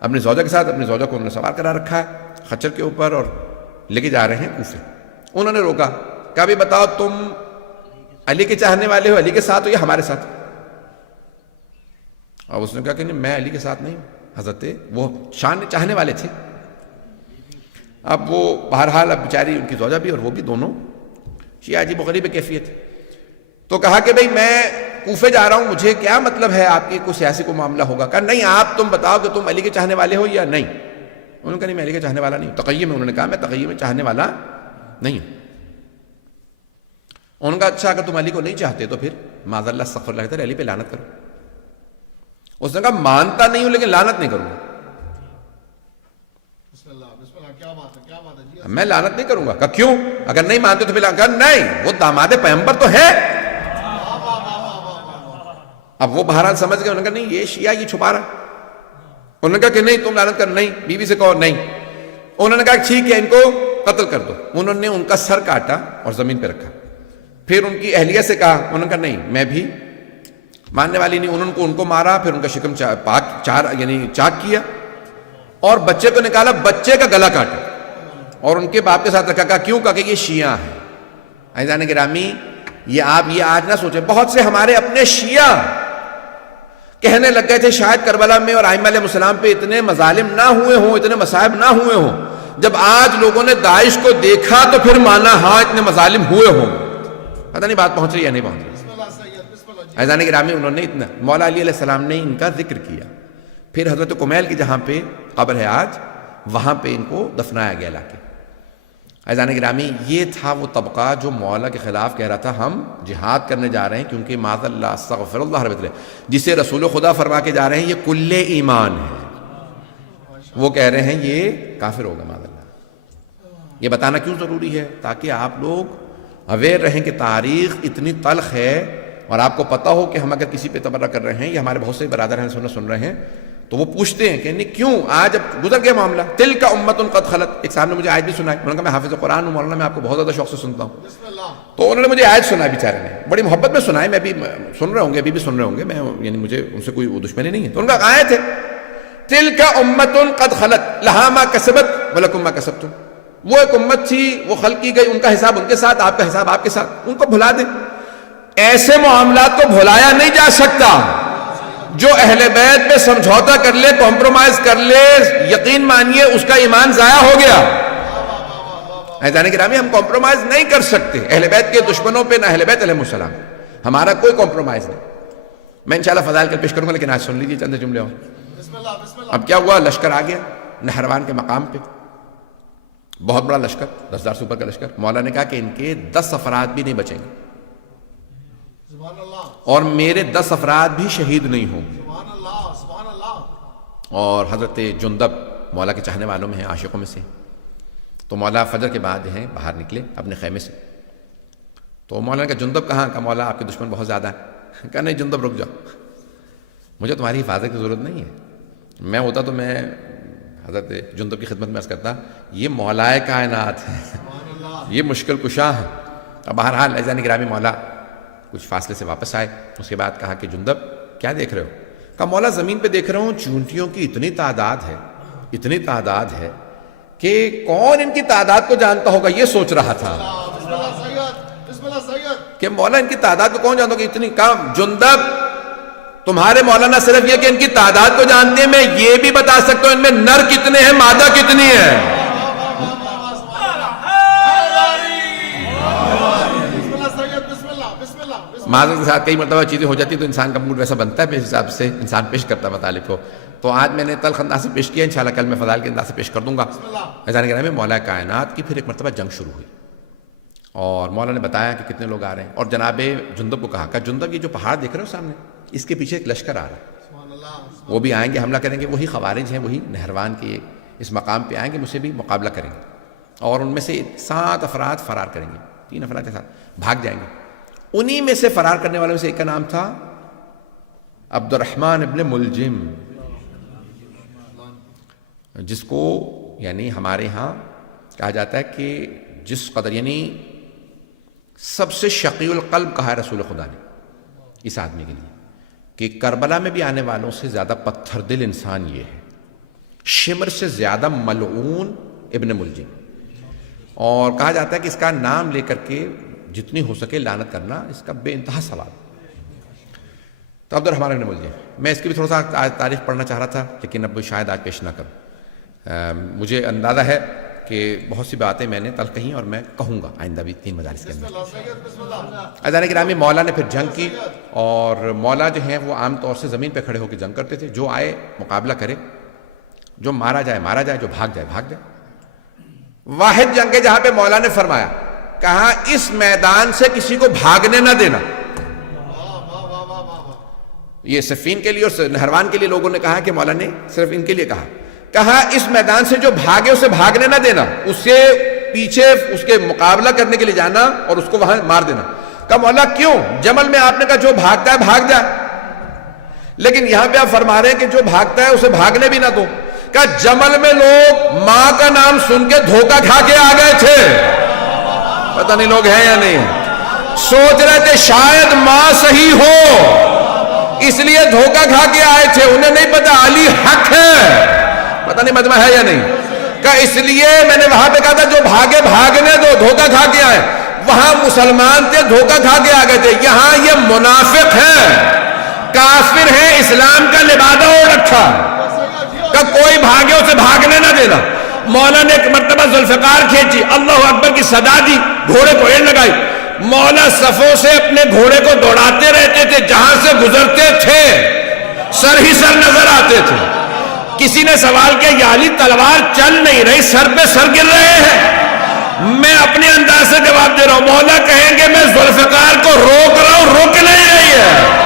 اپنی زوجہ کے ساتھ۔ اپنی زوجہ کو انہوں نے سوار کرا رکھا ہے خچر کے اوپر اور لے کے جا رہے ہیں کوفے۔ انہوں نے روکا، کہا بھی بتاؤ تم علی کے چاہنے والے ہو، علی کے ساتھ ہو یا ہمارے ساتھ؟ اور اس نے کہا کہ نہیں میں علی کے ساتھ نہیں ہوں۔ حضرت وہ شان چاہنے والے تھے۔ اب وہ بہرحال اب بیچاری ان کی زوجہ بھی اور وہ بھی دونوں شیعہ عجیب و غریب کیفیت۔ تو کہا کہ بھئی میں کوفے جا رہا ہوں، مجھے کیا مطلب ہے آپ کی کوئی سیاسی کو معاملہ ہوگا؟ کہا نہیں آپ تم بتاؤ کہ تم علی کے چاہنے والے ہو یا نہیں؟ انہوں نے کہا نہیں میں علی کے چاہنے والا نہیں ہوں۔ تقیّ میں انہوں نے کہا میں تقیّ میں چاہنے والا نہیں ہوں۔ انہوں نے کہا اچھا اگر تم علی کو نہیں چاہتے تو پھر معاذ اللہ استغفر اللہ کہتے علی پہ لعنت کرو۔ اس نے کہا مانتا نہیں ہوں لیکن لعنت نہیں کروں گا۔ میں لعنت نہیں کروں گا۔ کہا کیوں؟ اگر نہیں مانتے تو پھر لعنت؟ کہا نہیں وہ داماد پیغمبر تو ہے۔ اب وہ بہرحال سمجھ گئے، انہوں نے کہا نہیں یہ شیعہ یہ چھپا رہا۔ انہوں نے کہا کہ نہیں تم لعنت کر، نہیں بیوی سے کہو نہیں۔ انہوں نے کہا ٹھیک ہے ان کو قتل کر دو۔ انہوں نے ان کا سر کاٹا اور زمین پہ رکھا۔ پھر ان کی اہلیہ سے کہا، انہوں نے کہا نہیں میں بھی ماننے والی نہیں۔ انہوں نے ان کو مارا، پھر ان کا شکم چاک کیا اور بچے کو نکالا، بچے کا گلا کاٹا اور ان کے باپ کے ساتھ رکھا۔ کہا کیوں؟ کہا کہ یہ شیعہ ہیں۔ عزیزان گرامی یہ آپ یہ آج نہ سوچیں، بہت سے ہمارے اپنے شیعہ کہنے لگ گئے تھے شاید کربلا میں اور ائمہ علیہ السلام پہ اتنے مظالم نہ ہوئے ہوں، اتنے مصائب نہ ہوئے ہوں۔ جب آج لوگوں نے داعش کو دیکھا تو پھر مانا ہاں اتنے مظالم ہوئے ہوں۔ پتہ نہیں بات پہنچ رہی ہے یا نہیں پہنچ رہی۔ عزیزان گرامی انہوں نے اتنا مولا علی علیہ السلام نے ان کا ذکر کیا۔ پھر حضرت کمیل کی جہاں پہ قبر ہے آج، وہاں پہ ان کو دفنایا گیا لا کے۔ عزیزان گرامی یہ تھا وہ طبقہ جو مولا کے خلاف کہہ رہا تھا ہم جہاد کرنے جا رہے ہیں کیونکہ معاذ اللہ استغفر اللہ رب العالمین، جسے رسول خدا فرما کے جا رہے ہیں یہ کل ایمان ہے، وہ کہہ رہے ہیں یہ کافر ہوگا معاذ اللہ۔ یہ بتانا کیوں ضروری ہے؟ تاکہ آپ لوگ اویئر رہیں کہ تاریخ اتنی تلخ ہے اور آپ کو پتہ ہو کہ ہم اگر کسی پہ تبرہ کر رہے ہیں یا ہمارے بہت سے برادر ہیں سن رہے ہیں تو وہ پوچھتے ہیں کہ نہیں کیوں آج اب گزر گیا معاملہ، تلک امت قد خلت۔ ایک صاحب نے مجھے آیت بھی سنائی، انہوں نے کہا میں حافظ قرآن ہوں مولانا، میں آپ کو بہت زیادہ شوق سے سنتا ہوں، تو انہوں نے مجھے آیت سنائی بیچارے نے، بڑی محبت میں سنائی، میں بھی سن رہے ہوں گے ابھی بھی سن رہے ہوں گے، میں یعنی مجھے ان سے کوئی دشمنی نہیں ہے۔ تو ان کا آیت ہے تلک امت قد خلت لہا ما کسبت ولکم ما کسبتم، وہ ایک امت تھی وہ خلق کی گئی، ان کا حساب ان کے ساتھ، آپ کا حساب آپ کے ساتھ، ان کو بھلا دیں۔ ایسے معاملات کو بھلایا نہیں جا سکتا۔ جو اہل بیت پہ سمجھوتا کر لے، کمپرومائز کر لے، یقین مانیے اس کا ایمان ضائع ہو گیا۔ عزیزان گرامی ہم کمپرومائز نہیں کر سکتے اہل بیت کے دشمنوں پہ، نہ اہل بیت علیہ السلام، ہمارا کوئی کمپرومائز نہیں۔ میں انشاءاللہ فضائل کل پیش کروں گا لیکن آج سن لیجیے چند جملے اور۔ اب کیا ہوا؟ لشکر آ گیا نہروان کے مقام پہ، بہت بڑا لشکر، 10,000 سے اوپر کا لشکر۔ مولا نے کہا کہ ان کے 10 افراد بھی نہیں بچیں گے اور میرے 10 افراد بھی شہید نہیں ہوں گے۔ اور حضرت جندب مولا کے چاہنے والوں میں ہیں، عاشقوں میں سے، تو مولا فجر کے بعد ہیں باہر نکلے اپنے خیمے سے، تو مولا نے کہا جندب کہاں؟ کہا مولا آپ کے دشمن بہت زیادہ ہیں۔ کہا نہیں جندب رک جاؤ، مجھے تمہاری حفاظت کی ضرورت نہیں ہے، میں ہوتا تو میں حضرت جندب کی خدمت میں عرض کرتا یہ مولائے کائنات ہے، یہ مشکل کشا ہے۔ اب بہرحال عزیزان گرامی مولا کچھ فاصلے سے واپس آئے، اس کے بعد کہا کہ جندب کیا دیکھ رہے ہو؟ کہا مولا زمین پہ دیکھ رہا ہوں چونٹیوں کی اتنی تعداد ہے کہ کون ان کی تعداد کو جانتا ہوگا، یہ سوچ رہا تھا کہ مولا ان کی تعداد کو کون جانتا ہوگا اتنی۔ کہا جندب تمہارے مولانا صرف یہ کہ ان کی تعداد کو جانتے ہیں، میں یہ بھی بتا سکتا ہوں ان میں نر کتنے ہیں مادہ کتنی ہے۔ معذرت کے ساتھ کئی مرتبہ چیزیں ہو جاتی تو انسان کا موڈ ویسا بنتا ہے، اس حساب سے انسان پیش کرتا ہے مطالب کو۔ تو آج میں نے تلخ انداز سے پیش کیا، انشاءاللہ کل میں فضائل کے انداز سے پیش کر دوں گا۔ عزیزان گرامی مولا کائنات کی پھر ایک مرتبہ جنگ شروع ہوئی اور مولا نے بتایا کہ کتنے لوگ آ رہے ہیں، اور جناب جندب کو کہا کہ جندب یہ جو پہاڑ دیکھ رہے ہو سامنے، اس کے پیچھے ایک لشکر آ رہا ہے، وہ بھی آئیں گے، حملہ کریں گے، وہی خوارج ہیں، وہی نہروان کے اس مقام پہ آئیں گے، مجھ سے بھی مقابلہ کریں گے، اور ان میں سے 7 افراد فرار کریں گے، 3 افراد کے ساتھ بھاگ جائیں گے۔ انہی میں سے فرار کرنے والوں میں سے ایک کا نام تھا عبد الرحمن ابن ملجم، جس کو یعنی ہمارے ہاں کہا جاتا ہے کہ جس قدر یعنی سب سے شقی القلب کہا ہے رسول خدا نے اس آدمی کے لیے، کہ کربلا میں بھی آنے والوں سے زیادہ پتھر دل انسان یہ ہے، شمر سے زیادہ ملعون ابن ملجم، اور کہا جاتا ہے کہ اس کا نام لے کر کے جتنی ہو سکے لعنت کرنا اس کا بے انتہا ثواب۔ تو عبد الرحمن ابن ملجم، میں اس کی بھی تھوڑا سا تاریخ پڑھنا چاہ رہا تھا لیکن اب شاید آج پیش نہ کروں، مجھے اندازہ ہے کہ بہت سی باتیں میں نے تل کہیں اور میں کہوں گا آئندہ بھی 3 مجالس کے اندر۔ عزیزان گرامی، مولا نے پھر جنگ کی، اور مولا جو ہیں وہ عام طور سے زمین پہ کھڑے ہو کے جنگ کرتے تھے، جو آئے مقابلہ کرے، جو مارا جائے مارا جائے، جو بھاگ جائے بھاگ جائے۔ واحد جنگ ہے جہاں پہ مولا نے فرمایا، کہا اس میدان سے کسی کو بھاگنے نہ دینا۔ یہ صفین کے لیے اور نہروان کے لیے لوگوں نے کہا کہ مولا نے صرف ان کے لیے کہا اس میدان سے جو بھاگے اسے بھاگنے نہ دینا، اسے پیچھے اس کے مقابلہ کرنے کے لیے جانا اور اس کو وہاں مار دینا۔ کہا مولا کیوں؟ جمل میں آپ نے کہا جو بھاگتا ہے بھاگ جائے، لیکن یہاں پہ آپ فرما رہے ہیں کہ جو بھاگتا ہے اسے بھاگنے بھی نہ دو۔ کہا جمل میں لوگ ماں کا نام سن کے دھوکہ کھا کے آ گئے تھے، پتہ نہیں لوگ ہیں یا نہیں ہیں، سوچ رہے تھے شاید ماں صحیح ہو اس لیے دھوکہ کھا کے آئے تھے، انہیں نہیں پتا علی حق ہے، پتہ نہیں مجمع ہے یا نہیں۔ کہ اس لیے میں نے وہاں پہ کہا تھا جو بھاگے بھاگنے دو، دھوکہ کھا کے آئے، وہاں مسلمان تھے دھوکہ کھا کے آ گئے تھے، یہاں یہ منافق ہے، کافر ہے، اسلام کا لبادہ اوڑھ رکھا، کہ کوئی بھاگے اسے بھاگنے نہ دینا۔ مولا نے ایک مرتبہ ذوالفقار کھینچی، اللہ اکبر کی صدا دی، گھوڑے کو ایڑ لگائی، مولا صفوں سے اپنے گھوڑے کو دوڑاتے رہتے تھے، جہاں سے گزرتے تھے سر ہی سر نظر آتے تھے۔ کسی نے سوال کیا یا علی تلوار چل نہیں رہی، سر پہ سر گر رہے ہیں؟ میں اپنے انداز سے جواب دے رہا ہوں، مولا کہیں گے میں ذوالفقار کو روک رہا ہوں، رک نہیں رہی ہے۔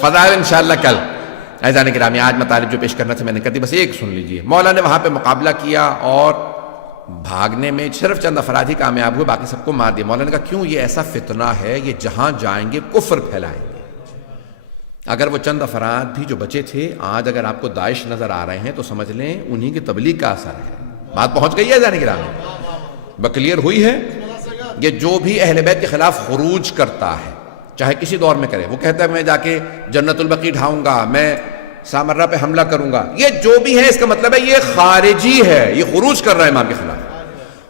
فضائل انشاءاللہ کل۔ عزیزان گرامی، آج مطالب جو پیش کرنا تھا میں نے کر دی، بس ایک سن لیجئے۔ مولا نے وہاں پہ مقابلہ کیا اور بھاگنے میں صرف چند افراد ہی کامیاب ہوئے، باقی سب کو مار دیا۔ مولا نے کہا کیوں؟ یہ ایسا فتنہ ہے، یہ جہاں جائیں گے کفر پھیلائیں گے۔ اگر وہ چند افراد بھی جو بچے تھے آج اگر آپ کو داعش نظر آ رہے ہیں تو سمجھ لیں انہی کی تبلیغ کا اثر ہے۔ بات پہنچ گئی ہے عزیزان گرامی، بکلیئر ہوئی ہے۔ یہ جو بھی اہل بیت کے خلاف خروج کرتا ہے چاہے کسی دور میں کرے، وہ کہتا ہے میں جا کے جنت البقیع ڈھاؤں گا، میں سامرہ پہ حملہ کروں گا، یہ جو بھی ہے اس کا مطلب ہے یہ خارجی ہے، یہ خروج کر رہا ہے امام کے خلاف۔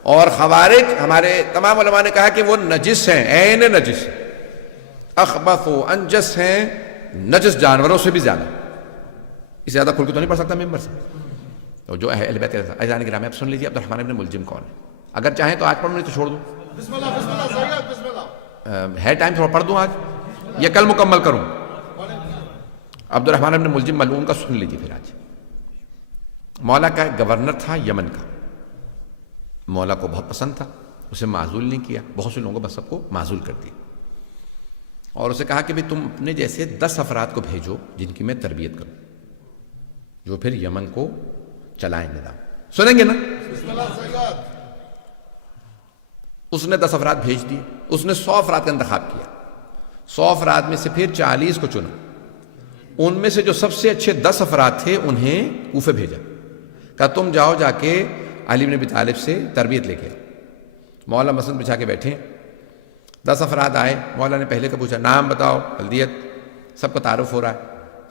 اور خوارج ہمارے تمام علماء نے کہا کہ وہ نجس ہیں، عین نجس، اخبث و انجس ہیں، نجس جانوروں سے بھی زیادہ۔ اس سے زیادہ کھل کے تو نہیں پڑھ سکتا ممبر سے۔ تو جو اہل بیت عزیزان گرامی، آپ سن لیجیے عبد الرحمن ابن ملجم کون ہے؟ اگر چاہیں تو آج پڑھوں، نہیں تو چھوڑ دوں، بسم اللہ بسم اللہ سید بسم اللہ۔ ہے ٹائم تھوڑا پڑھ دوں آج یا کل مکمل کروں؟ عبد الرحمن ابن ملجم ملعون کا سن لیجیے پھر آج۔ مولا کا گورنر تھا یمن کا، مولا کو بہت پسند تھا، اسے معزول نہیں کیا، بہت سے لوگوں کو بس سب کو معزول کر دیا، اور اسے کہا کہ بھی تم اپنے جیسے 10 افراد کو بھیجو جن کی میں تربیت کروں، جو پھر یمن کو چلائیں نظام۔ سنیں گے نا؟ بسم اللہ سید۔ اس نے 10 افراد بھیج دیے، اس نے 100 افراد کا انتخاب کیا، 100 افراد میں سے پھر 40 کو چنا، ان میں سے جو سب سے اچھے 10 افراد تھے انہیں کوفے بھیجا، کہا تم جاؤ جا کے علی بن ابی طالب سے تربیت لے کے۔ مولا مسند بچھا کے بیٹھے، 10 افراد آئے، مولا نے پہلے کا پوچھا نام بتاؤ، بلدیت، سب کو تعارف ہو رہا ہے،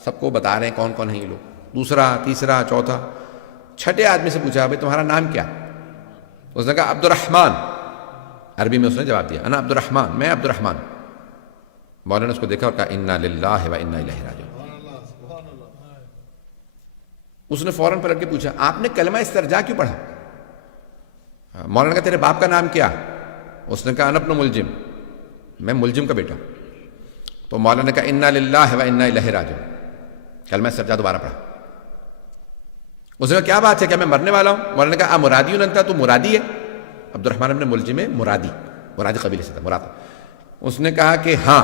سب کو بتا رہے ہیں کون کون ہیں یہ لوگ، دوسرا تیسرا چوتھا، چھٹے آدمی سے پوچھا بھائی تمہارا نام کیا؟ اس نے کہا عبد الرحمن، عربی میں اس نے جواب دیا انا عبد الرحمن، میں عبد الرحمن۔ مولا نے اس کو دیکھا اور کہا انا للہ و انا الیہ راجعون۔ اس نے فوراً پلٹ کے پوچھا آپ نے کلمہ استرجاع کیوں پڑھا؟ مولا نے کہا تیرے باپ کا نام کیا؟ اس نے کہا انا ابن ملجم، میں ملجم کا بیٹا۔ تو مولا نے کہا انا للہ و انا الیہ راجعون، کلمہ استرجاع دوبارہ پڑھا۔ اس نے کہا کیا بات ہے، کیا میں مرنے والا ہوں؟ مولانا نے کہا مرادی انتا، تو مرادی ہے؟ عبد الرحمن بن ملجم مرادی قبیلے سے تھا مراد۔ اس نے کہا کہ ہاں۔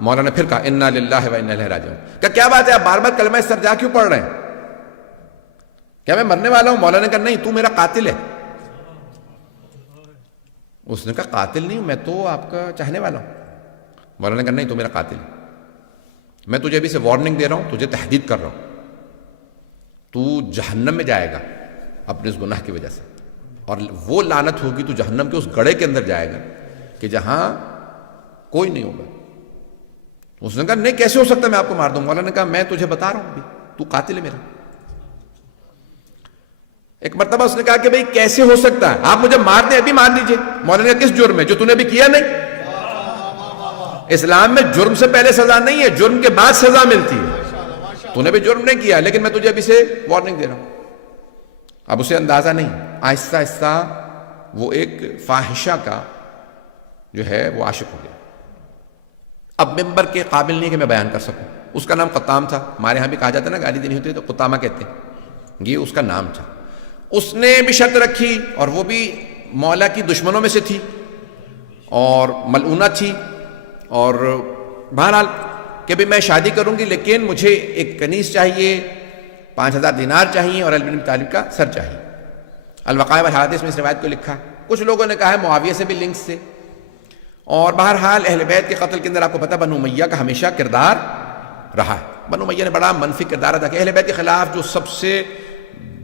مولانا نے پھر کہا انا للہ و انا الیہ راجعون۔ کہا کیا بات ہے، آپ بار بار کلمہ استرجاع کیوں پڑھ رہے ہیں؟ کیا میں مرنے والا ہوں؟ مولانا نے کہا نہیں، تو میرا قاتل ہے۔ اس نے کہا قاتل نہیں، میں تو آپ کا چاہنے والا ہوں۔ مولانا نے کہا نہیں، تو میرا قاتل ہے، میں تجھے ابھی سے وارننگ دے رہا ہوں، تجھے تحدید کر رہا ہوں، تو جہنم میں جائے گا اپنے اس گناہ کی وجہ سے، اور وہ لعنت ہوگی، تو جہنم کے اس گڑھے کے اندر جائے گا کہ جہاں کوئی نہیں ہوگا۔ اس نے کہا نہیں، کیسے ہو سکتا ہے میں آپ کو مار دوں؟ مولانا نے کہا میں تجھے بتا رہا ہوں ابھی، تو قاتل ہے میرا۔ ایک مرتبہ اس نے کہا کہ بھئی کیسے ہو سکتا ہے، آپ مجھے مار دیں، ابھی مار لیجئے۔ مولانا نے کہا کس جرم میں؟ جو تو نے ابھی کیا نہیں۔ اسلام میں جرم سے پہلے سزا نہیں ہے، جرم کے بعد سزا ملتی ہے۔ تو نے بھی جرم نہیں کیا، لیکن میں تجھے ابھی سے وارننگ دے رہا ہوں۔ اب اسے اندازہ نہیں، آہستہ آہستہ وہ ایک فاحشہ کا جو ہے وہ عاشق ہو گیا۔ اب ممبر کے قابل نہیں کہ میں بیان کر سکوں۔ اس کا نام قطام تھا، ہمارے ہاں بھی کہا جاتا ہے نا، گالی دینی ہوتی ہے تو قطامہ کہتے ہیں، یہ اس کا نام تھا۔ اس نے بھی شرط رکھی، اور وہ بھی مولا کی دشمنوں میں سے تھی اور ملعونہ تھی، اور بہرحال کہ بھی میں شادی کروں گی، لیکن مجھے ایک کنیز چاہیے، 5000 دینار چاہیے، اور علی بن ابی طالب کا سر چاہیے۔ الوقائع والحوادث میں اس روایت کو لکھا۔ کچھ لوگوں نے کہا ہے معاویہ سے بھی لنکس تھے، اور بہرحال اہل بیت کے قتل کے اندر آپ کو پتہ بنو امیہ کا ہمیشہ کردار رہا ہے۔ بنو امیہ نے بڑا منفی کردار ادا کیا۔ اہل بیت کے خلاف جو سب سے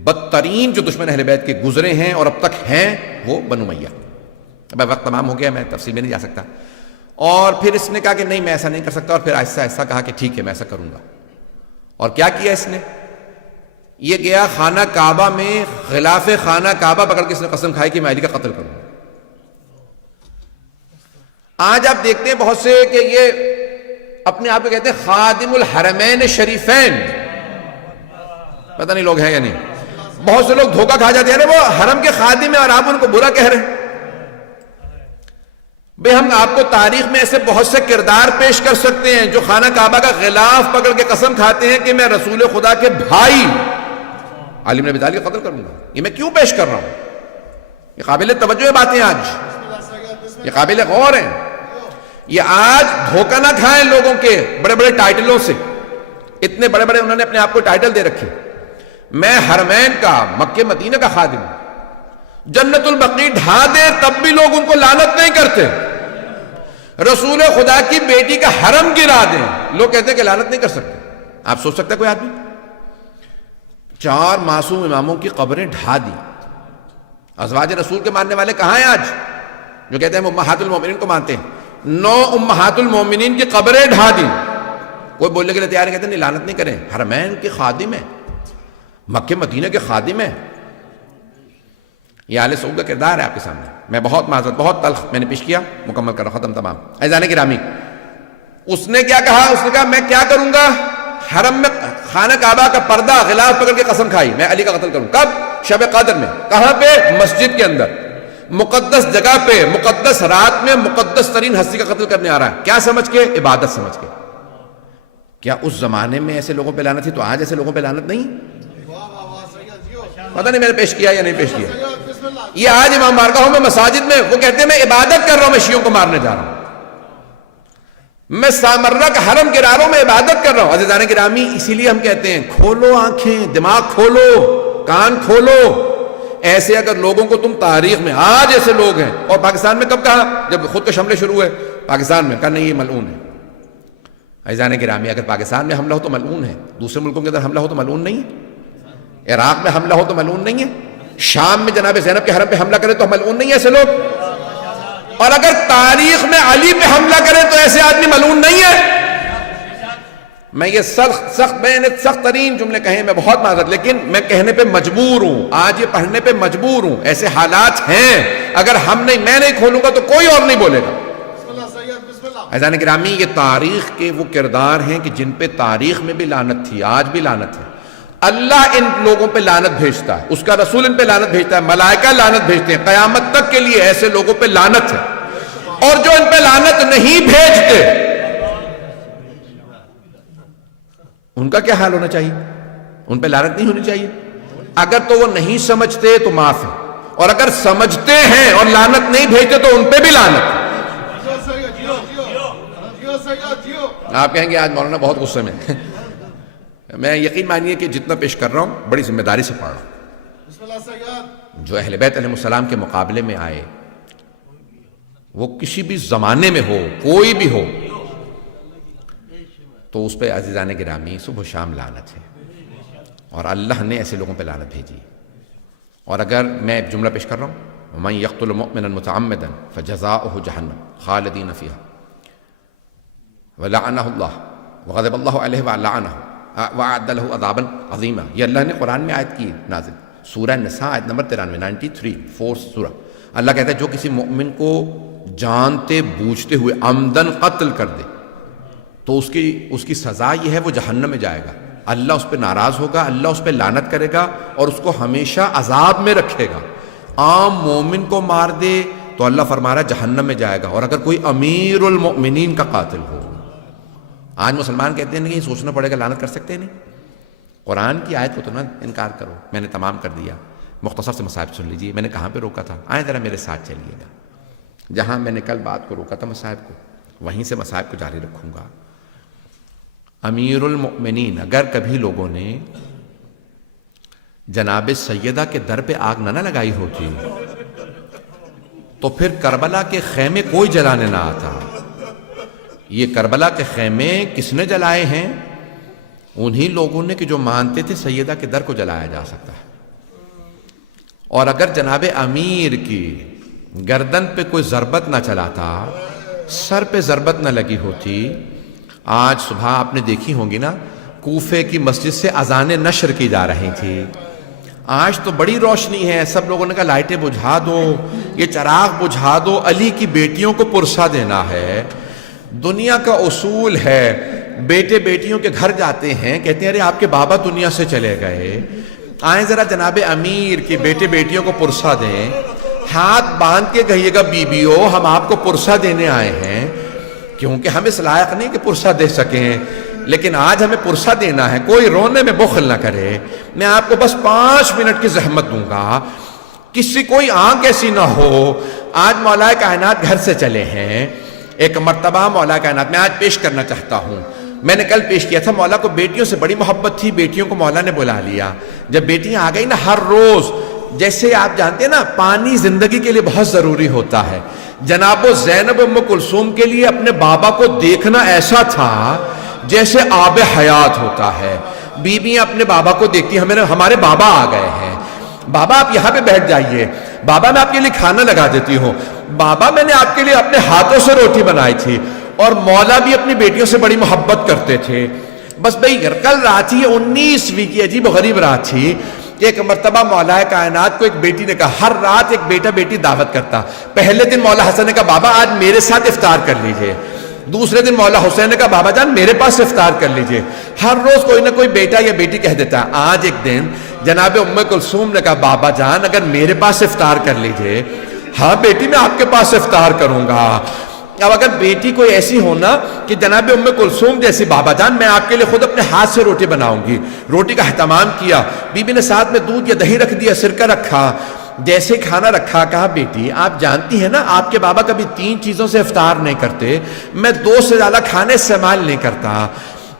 بدترین جو دشمن اہل بیت کے گزرے ہیں اور اب تک ہیں، وہ بنو امیہ۔ اب وقت تمام ہو گیا، میں تفصیل میں نہیں جا سکتا۔ اور پھر اس نے کہا کہ نہیں، میں ایسا نہیں کر سکتا، اور پھر آہستہ آہستہ کہا کہ ٹھیک ہے میں ایسا کروں گا۔ اور کیا کیا اس نے؟ یہ گیا خانہ کعبہ میں، غلاف خانہ کعبہ پکڑ کے اس نے قسم کھائی کہ میں علی کا قتل کروں گا۔ آج آپ دیکھتے ہیں بہت سے کہ یہ اپنے آپ کو کہتے ہیں خادم الحرمین شریفین، پتہ نہیں لوگ ہیں یا نہیں۔ بہت سے لوگ دھوکہ کھا جاتے ہیں، وہ حرم کے خادم ہیں اور آپ ان کو برا کہہ رہے ہیں۔ بھئی ہم آپ کو تاریخ میں ایسے بہت سے کردار پیش کر سکتے ہیں جو خانہ کعبہ کا غلاف پکڑ کے قسم کھاتے ہیں کہ میں رسول خدا کے بھائی علی بن ابی طالب کا قتل کروں گا۔ یہ میں کیوں پیش کر رہا ہوں؟ یہ قابل توجہ باتیں، آج یہ قابل غور ہیں۔ یہ آج دھوکہ نہ کھائیں لوگوں کے بڑے بڑے ٹائٹلوں سے، اتنے بڑے بڑے انہوں نے اپنے آپ کو ٹائٹل دے رکھے۔ میں حرمین کا، مکہ مدینہ کا خادم ہوں، جنت البقیع ڈھا دے تب بھی لوگ ان کو لعنت نہیں کرتے۔ رسول خدا کی بیٹی کا حرم گرا دیں، لوگ کہتے ہیں کہ لعنت نہیں کر سکتے۔ آپ سوچ سکتے ہیں کوئی آدمی؟ 4 معصوم اماموں کی قبریں ڈھا دی۔ ازواج رسول کے ماننے والے کہاں ہیں آج، جو کہتے ہیں امہات المومنین کو مانتے ہیں؟ 9 امہات المومنین کی قبریں ڈھا دی۔ کوئی بولنے کے لیے تیار نہیں، کہتے ہیں نہیں لعنت نہیں کریں، حرمین کے خادم ہیں، مکہ مدینہ کے خادم ہیں۔ یہ آل سعود کا کردار ہے آپ کے سامنے۔ میں بہت معذرت، بہت تلخ میں نے پیش کیا، مکمل کر رہا، ختم تمام۔ عزیزان گرامی، اس نے کیا کہا؟ اس نے کہا میں کیا کروں گا؟ حرم میں خانہ کعبہ کا پردہ غلاف پکڑ کے قسم کھائی میں علی کا قتل کروں۔ کب؟ شب قدر میں۔ کہاں پہ؟ مسجد کے اندر، مقدس جگہ پہ، مقدس رات میں مقدس ترین ہستی کا قتل کرنے آ رہا ہے۔ کیا سمجھ کے؟ عبادت سمجھ کے۔ کیا اس زمانے میں ایسے لوگوں پہ لعنت تھی تو آج ایسے لوگوں پہ لعنت نہیں؟ پتہ نہیں میں نے پیش کیا یا نہیں پیش کیا۔ یہ آج امام بارگاہوں میں، مساجد میں وہ کہتے ہیں میں عبادت کر رہا ہوں، میں شیعوں کو مارنے جا رہا ہوں، میں سامرہ کا حرم گرا رہا ہوں، میں عبادت کر رہا ہوں۔ عزیزان گرامی، اسی لیے ہم کہتے ہیں کھولو آنکھیں، دماغ کھولو، کان کھولو۔ ایسے اگر لوگوں کو تم تاریخ میں، آج ایسے لوگ ہیں، اور پاکستان میں کب کہا؟ جب خود کے حملے شروع ہوئے پاکستان میں، کہا نہیں یہ ملعون ہے۔ عزیزان گرامی، اگر پاکستان میں حملہ ہو تو ملعون ہے، دوسرے ملکوں کے اندر حملہ ہو تو ملعون نہیں ہے، عراق میں حملہ ہو تو ملعون نہیں ہے، شام میں جناب زینب کے حرم پہ حملہ کرے تو ملعون نہیں ہے ایسے لوگ، اور اگر تاریخ میں علی پہ حملہ کرے تو ایسے آدمی ملعون نہیں ہے۔ میں یہ سخت ترین جملے کہیں، میں بہت معذرت، لیکن میں کہنے پہ مجبور ہوں، آج یہ پڑھنے پہ مجبور ہوں، ایسے حالات ہیں۔ اگر میں نہیں کھولوں گا تو کوئی اور نہیں بولے گا۔ عزیزان گرامی، یہ تاریخ کے وہ کردار ہیں کہ جن پہ تاریخ میں بھی لعنت تھی، آج بھی لعنت ہے۔ اللہ ان لوگوں پہ لعنت بھیجتا ہے، اس کا رسول ان پہ لعنت بھیجتا ہے، ملائکہ لعنت بھیجتے ہیں، قیامت تک کے لیے ایسے لوگوں پہ لعنت ہے۔ اور جو ان پہ لعنت نہیں بھیجتے ان کا کیا حال ہونا چاہیے؟ ان پہ لعنت نہیں ہونی چاہیے؟ اگر تو وہ نہیں سمجھتے تو معاف ہے، اور اگر سمجھتے ہیں اور لعنت نہیں بھیجتے تو ان پہ بھی لعنت ہے۔ جیو سید، جیو جیو جیو سید جیو۔ آپ کہیں گے آج مولانا بہت غصے میں میں یقین مانیے کہ جتنا پیش کر رہا ہوں بڑی ذمہ داری سے پڑھ رہا ہوں۔ بسم اللہ سید۔ جو اہل بیت علیہ السلام کے مقابلے میں آئے وہ کسی بھی زمانے میں ہو، کوئی بھی ہو، تو اس پہ عزیزان گرامی صبح و شام لعنت ہے، اور اللہ نے ایسے لوگوں پہ لعنت بھیجی۔ اور اگر میں ایک جملہ پیش کر رہا ہوں، وَمَن يَقْتُلْ مُؤْمِنًا مُتَعَمِّدًا فَجَزَاؤُهُ جَهَنَّمُ خَالِدِينَ فِيهَا وَلَعَنَهُ اللَّهُ وَغَضِبَ اللَّهُ عَلَيْهِ وَلَعَنَهُ وَأَعَدَّ لَهُ عَذَابًا عَظِيمًا۔ یہ اللہ نے قرآن میں آیت کی نازل، سورہ نساء آیت نمبر 93 4 سورہ۔ اللہ کہتا ہے جو کسی مؤمن کو جانتے بوجھتے ہوئے عمدن قتل کر دے تو اس کی سزا یہ ہے وہ جہنم میں جائے گا، اللہ اس پہ ناراض ہوگا، اللہ اس پہ لعنت کرے گا اور اس کو ہمیشہ عذاب میں رکھے گا۔ عام مومن کو مار دے تو اللہ فرما رہا ہے جہنم میں جائے گا، اور اگر کوئی امیر المؤمنین کا قاتل ہو۔ آج مسلمان کہتے ہیں نہیں سوچنا پڑے گا، لعنت کر سکتے نہیں، قرآن کی آیت کو تو نہ انکار کرو۔ میں نے تمام کر دیا، مختصر سے مصائب سن لیجیے، میں نے کہاں پہ روکا تھا، آئیں ذرا میرے ساتھ چلیے گا۔ جہاں میں نے کل بات کو روکا تھا مصائب کو، وہیں سے مصائب کو جاری رکھوں گا۔ امیر المؤمنین، اگر کبھی لوگوں نے جناب سیدہ کے در پہ آگ نہ لگائی ہوتی تو پھر کربلا کے خیمے کوئی جلانے نہ آتا۔ یہ کربلا کے خیمے کس نے جلائے ہیں؟ انہی لوگوں نے کہ جو مانتے تھے سیدہ کے در کو جلایا جا سکتا ہے۔ اور اگر جناب امیر کی گردن پہ کوئی ضربت نہ چلاتا، سر پہ ضربت نہ لگی ہوتی، آج صبح آپ نے دیکھی ہوں گی نا کوفے کی مسجد سے اذانیں نشر کی جا رہی تھی۔ آج تو بڑی روشنی ہے، سب لوگوں نے کہا لائٹیں بجھا دو، یہ چراغ بجھا دو، علی کی بیٹیوں کو پرسہ دینا ہے۔ دنیا کا اصول ہے، بیٹے بیٹیوں کے گھر جاتے ہیں، کہتے ہیں ارے آپ کے بابا دنیا سے چلے گئے، آئیں ذرا جناب امیر کی بیٹے بیٹیوں کو پرسہ دیں۔ ہاتھ باندھ کے کہیے گا بیبیوں ہم آپ کو پرسہ دینے آئے ہیں، کیونکہ ہم اس لائق نہیں کہ پرسہ دے سکیں، لیکن آج ہمیں پرسہ دینا ہے۔ کوئی رونے میں بخل نہ کرے، میں آپ کو بس 5 منٹ کی زحمت دوں گا، کسی کوئی آنکھ ایسی نہ ہو۔ آج مولا کائنات گھر سے چلے ہیں، ایک مرتبہ مولا کائنات میں آج پیش کرنا چاہتا ہوں۔ میں نے کل پیش کیا تھا، مولا کو بیٹیوں سے بڑی محبت تھی، بیٹیوں کو مولا نے بلا لیا۔ جب بیٹیاں آ گئی نا، ہر روز جیسے آپ جانتے ہیں نا پانی زندگی کے لیے بہت ضروری ہوتا ہے، جناب زینب ام کلثوم کے لیے اپنے بابا کو دیکھنا ایسا تھا جیسے آب حیات ہوتا ہے۔ بیویاں اپنے بابا کو دیکھتی ہیں، ہمارے بابا آ گئے ہیں، بابا آپ یہاں پہ بیٹھ جائیے، بابا میں آپ کے لیے کھانا لگا دیتی ہوں، بابا میں نے آپ کے لیے اپنے ہاتھوں سے روٹی بنائی تھی۔ اور مولا بھی اپنی بیٹیوں سے بڑی محبت کرتے تھے۔ بس بھئی کل رات تھی، 19ویں کی عجیب و غریب رات تھی کہ ایک مرتبہ مولا کائنات کو ایک بیٹی نے کہا، ہر رات ایک بیٹا بیٹی دعوت کرتا۔ پہلے دن مولا حسن نے کہا بابا آج میرے ساتھ افطار کر لیجئے، دوسرے دن مولا حسین نے کہا بابا جان میرے پاس افطار کر لیجئے۔ ہر روز کوئی نہ کوئی بیٹا یا بیٹی کہہ دیتا ہے۔ آج ایک دن جناب ام کلثوم نے کہا بابا جان اگر میرے پاس افطار کر لیجئے۔ ہاں بیٹی میں آپ کے پاس افطار کروں گا۔ اب اگر بیٹی کوئی ایسی ہونا کہ جناب ام کلثوم جیسی، بابا جان میں آپ کے لیے خود اپنے ہاتھ سے روٹی بناؤں گی۔ روٹی کا اہتمام کیا، بی بی نے ساتھ میں دودھ یا دہی رکھ دیا، سرکہ رکھا، جیسے کھانا رکھا کہا بیٹی آپ جانتی ہیں نا آپ کے بابا کبھی 3 چیزوں سے افطار نہیں کرتے، میں 2 سے زیادہ کھانے استعمال نہیں کرتا۔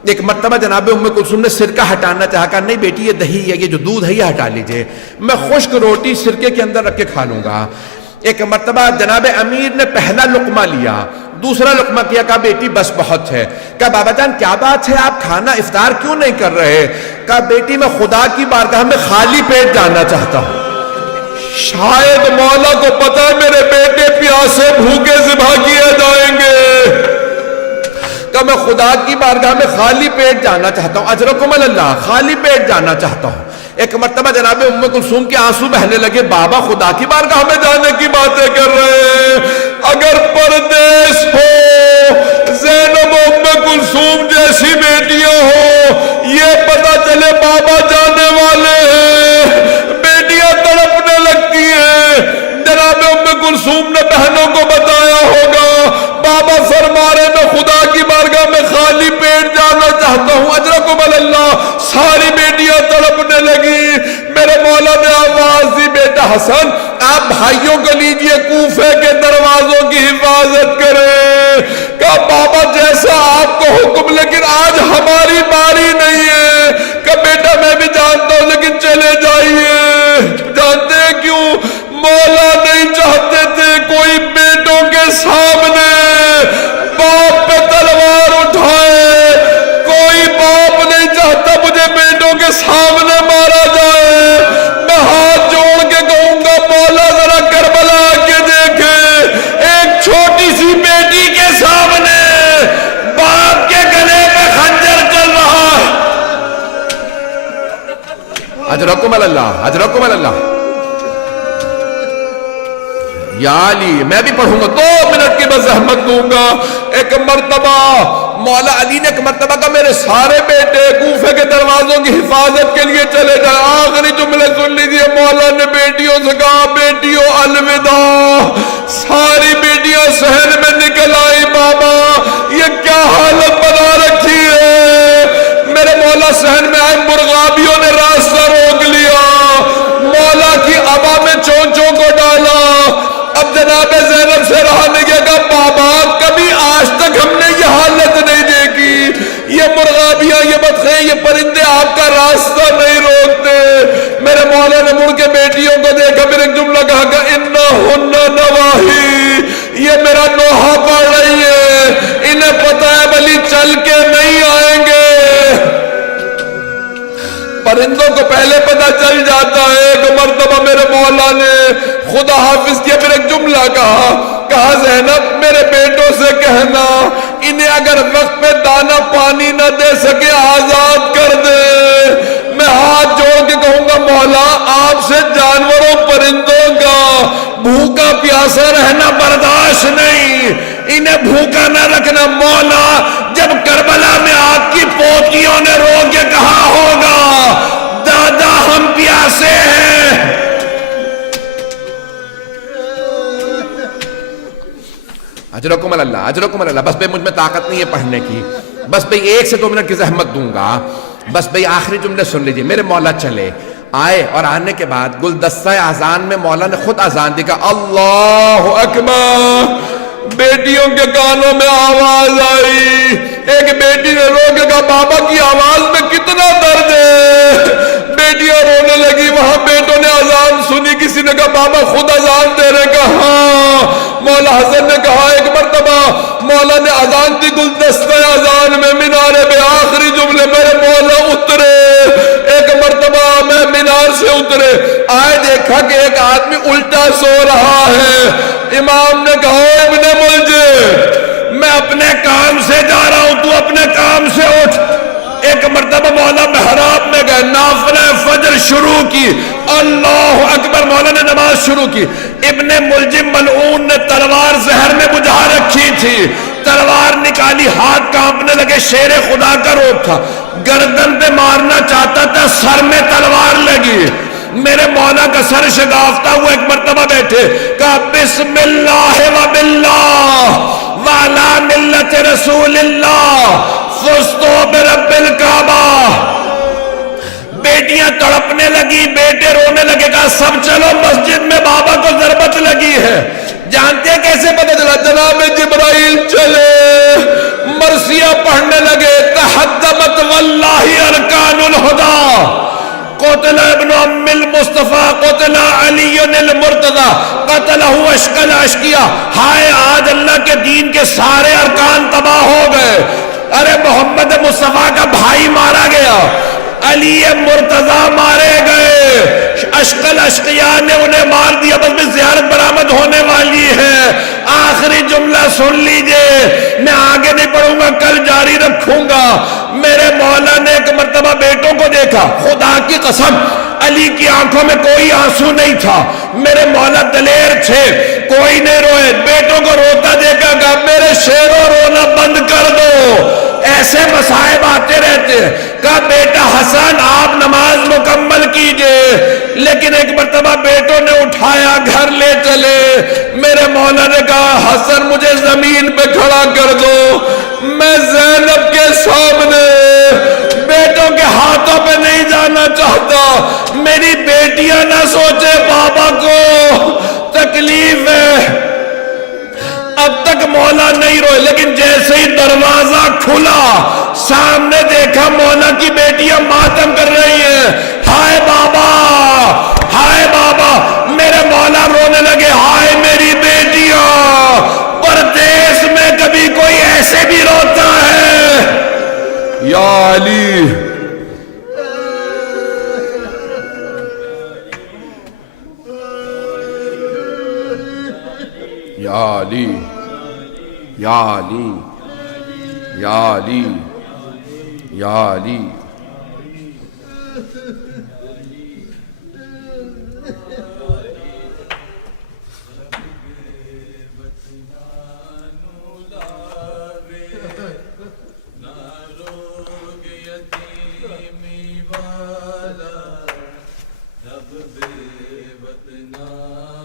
ایک مرتبہ جناب ام کلثوم نے سرکہ ہٹانا چاہا، کہا نہیں بیٹی یہ دہی ہے، یہ جو دودھ ہے یہ ہٹا لیجئے، میں خشک روٹی سرکے کے اندر رکھ کے کھا لوں گا۔ ایک مرتبہ جناب امیر نے پہلا لقمہ لیا، دوسرا لقمہ کیا، کہا بیٹی بس بہت ہے۔ کہا بابا جان کیا بات ہے آپ کھانا افطار کیوں نہیں کر رہے؟ کہا بیٹی میں خدا کی بارگاہ میں خالی پیٹ جانا چاہتا ہوں، شاید مولا کو پتا ہے میرے بیٹے پیاسے بھوکے ذبح کیے جائیں گے، کہ میں خدا کی بارگاہ میں خالی پیٹ جانا چاہتا ہوں، اجرکم اللہ، خالی پیٹ جانا چاہتا ہوں۔ ایک مرتبہ جناب ام کلثوم کے آنسو بہنے لگے، بابا خدا کی بارگاہ میں جانے کی باتیں کر رہے ہیں، اگر پردیس ہو زینب ام کلثوم جیسی بیٹیاں ہو، یہ پتہ چلے بابا جانے والے ہیں، بیٹیاں تڑپنے لگتی ہیں۔ جناب ام کلثوم نے بہنوں کو بتایا ہوگا، بابا فرما رہے میں خدا کی بارگاہ میں خالی پیٹ جانا چاہتا ہوں، اجرکم اللہ۔ ساری بیٹیاں تڑپنے لگی. میرے مولا نے آواز دی بیٹا حسن آپ بھائیوں کو لیجئے کوفے کے دروازوں کی حفاظت کریں. کہا بابا جیسا آپ کو حکم لیکن آج ہماری باری نہیں ہے. کہا بیٹا میں بھی جانتا ہوں لیکن چلے جائیے. جانتے ہیں کیوں؟ مولا نہیں چاہتے تھے کوئی بیٹوں کے سامنے باپ پہ تلوار اٹھائے. کوئی باپ نہیں چاہتا مجھے بیٹوں کے سامنے مارا جائے. میں ہاتھ جوڑ کے کہوں گا مولا ذرا کربلا کے دیکھے ایک چھوٹی سی بیٹی کے سامنے باپ کے گلے پہ خنجر چل رہا. اجرکم اللہ اجرکم اللہ. یا علی میں بھی پڑھوں گا 2 منٹ کی میں زحمت دوں گا. ایک مرتبہ مولا علی نے ایک مرتبہ کہا میرے سارے بیٹے کوفے کے دروازوں کی حفاظت کے لیے چلے جائیں. آخری جملے سن لیجئے مولا نے بیٹیوں سے کہا بیٹیوں الوداع. ساری بیٹیاں صحن میں نکل آئی. بابا یہ کیا حالت بنا رکھی ہے. میرے مولا صحن میں آئے مرغابیوں نے راستہ روک لیا. مولا کی عبا میں چونچوں کو ڈالا. اب جناب زینب سے رہا نہیں گیا. کہا بابا کبھی آج تک ہم نے یہ حالت نہیں دیکھی. یہ مرغابیاں یہ بدخیں یہ پرندے آپ کا راستہ نہیں روکتے. میرے مولا نے مڑ کے بیٹیوں کو دیکھا پھر ایک جملہ کہا کہ انہن نواہی. یہ میرا نوحہ پڑھ رہی ہے. انہیں پتہ ہے ولی چل کے نہیں آئیں گے. پرندوں کو پہلے پتہ چل جاتا ہے. ایک مرتبہ میرے مولا نے خدا حافظ کیا پھر ایک جملہ کہا زینب میرے بیٹوں سے کہنا انہیں اگر وقت پہ دانا پانی نہ دے سکے آزاد کر دے. میں ہاتھ جوڑ کے کہوں گا مولا آپ سے جانوروں پرندوں کا بھوکا پیاسا رہنا برداشت نہیں. انہیں بھوکا نہ رکھنا. مولا جب کربلا میں آپ کی پوتیوں نے رو کے کہا ہوگا دادا ہم پیاسے ہیں. اجرکم اللہ اجرکم اللہ. بس بھئی مجھ میں طاقت نہیں ہے پڑھنے کی. بس بھئی 1 سے 2 منٹ کی زحمت دوں گا. بس بھئی آخری جملے سن لیجئے. میرے مولا چلے آئے اور آنے کے بعد گلدستہ اذان میں مولا نے خود اذان دی. کہا اللہ اکبر. بیٹیوں کے کانوں میں آواز آئی. ایک بیٹی نے رو کے کہا بابا کی آواز میں کتنا درد ہے. بیٹیاں رونے لگی. وہاں بیٹوں نے اذان سنی. کسی نے کہا بابا خود اذان دے رہے. کہا ہاں. مولا حسن نے کہا ایک مرتبہ مولا نے اذان دی گلدستہ اذان میں مینارے میں آخری جملے میرے مولا اترے. ایک مرتبہ میں مینار سے اترے آئے دیکھا کہ ایک آدمی الٹا سو رہا ہے. امام نے کہا ابن ملجم میں اپنے کام سے جا رہا ہوں تو اپنے کام سے اٹھ. ایک مرتبہ مولا محراب میں گئے نافلہ فجر شروع کی. اللہ اکبر. مولا نے نماز شروع کی. ابن ملجم ملعون نے تلوار زہر میں بجھا رکھی تھی. تلوار نکالی ہاتھ کانپنے لگے. شیر خدا کا روپ تھا. گردن پہ مارنا چاہتا تھا سر میں تلوار لگی. میرے مولا کا سر شگافتہ ہوا. ایک مرتبہ بیٹھے کہا بسم اللہ و باللہ وعلا ملت رسول اللہ فزتو برب الکعبہ. بیٹیاں تڑپنے لگی. بیٹے رونے لگے. کہا سب چلو مسجد میں بابا کو ضربت لگی ہے. جانتے ہیں کیسے پتہ چلا؟ جناب جبرائیل چلے مرثیہ پڑھنے لگے. تحدمت واللہ ارکان الہدی قتل ابن ام المصطفیٰ قتل علی المرتضی قتلہ اشقل اشقیہ. ہائے آج اللہ کے دین کے سارے ارکان تباہ ہو گئے. ارے محمد مصطفیٰ کا بھائی مارا گیا. علی مرتضی مارے گئے. اشقل اشقیاء نے انہیں مار دیا. بس میں زیارت برآمد ہونے والی ہے. آخری جملہ سن لیجئے. میں آگے نہیں پڑھوں گا کل جاری رکھوں گا. میرے مولا نے ایک مرتبہ بیٹوں کو دیکھا. خدا کی قسم علی کی آنکھوں میں کوئی آنسو نہیں تھا. میرے مولا دلیر تھے. کوئی نہیں روئے. بیٹوں کو روتا دیکھا گا میرے شیروں رونا بند کر دو. ایسے مصائب آتے رہتے ہیں. کہا بیٹا حسن آپ نماز مکمل کیجئے. لیکن ایک مرتبہ بیٹوں نے اٹھایا گھر لے چلے. میرے مولا نے کہا حسن مجھے زمین پہ کھڑا کر دو. میں زینب کے سامنے بیٹا بیٹوں کے ہاتھوں پہ نہیں جانا چاہتا. میری بیٹیاں نہ سوچے بابا کو تکلیف ہے. اب تک مولا نہیں روئے، لیکن جیسے ہی دروازہ کھلا سامنے دیکھا مولا کی بیٹیاں ماتم کر رہی ہیں. ہائے بابا، ہائے بابا. میرے مولا رونے لگے، ہائے میری بیٹیاں. پردیس میں کبھی کوئی ایسے بھی روتا ہے؟ یا علی، یا علی، یا علی، یا علی، یا علی.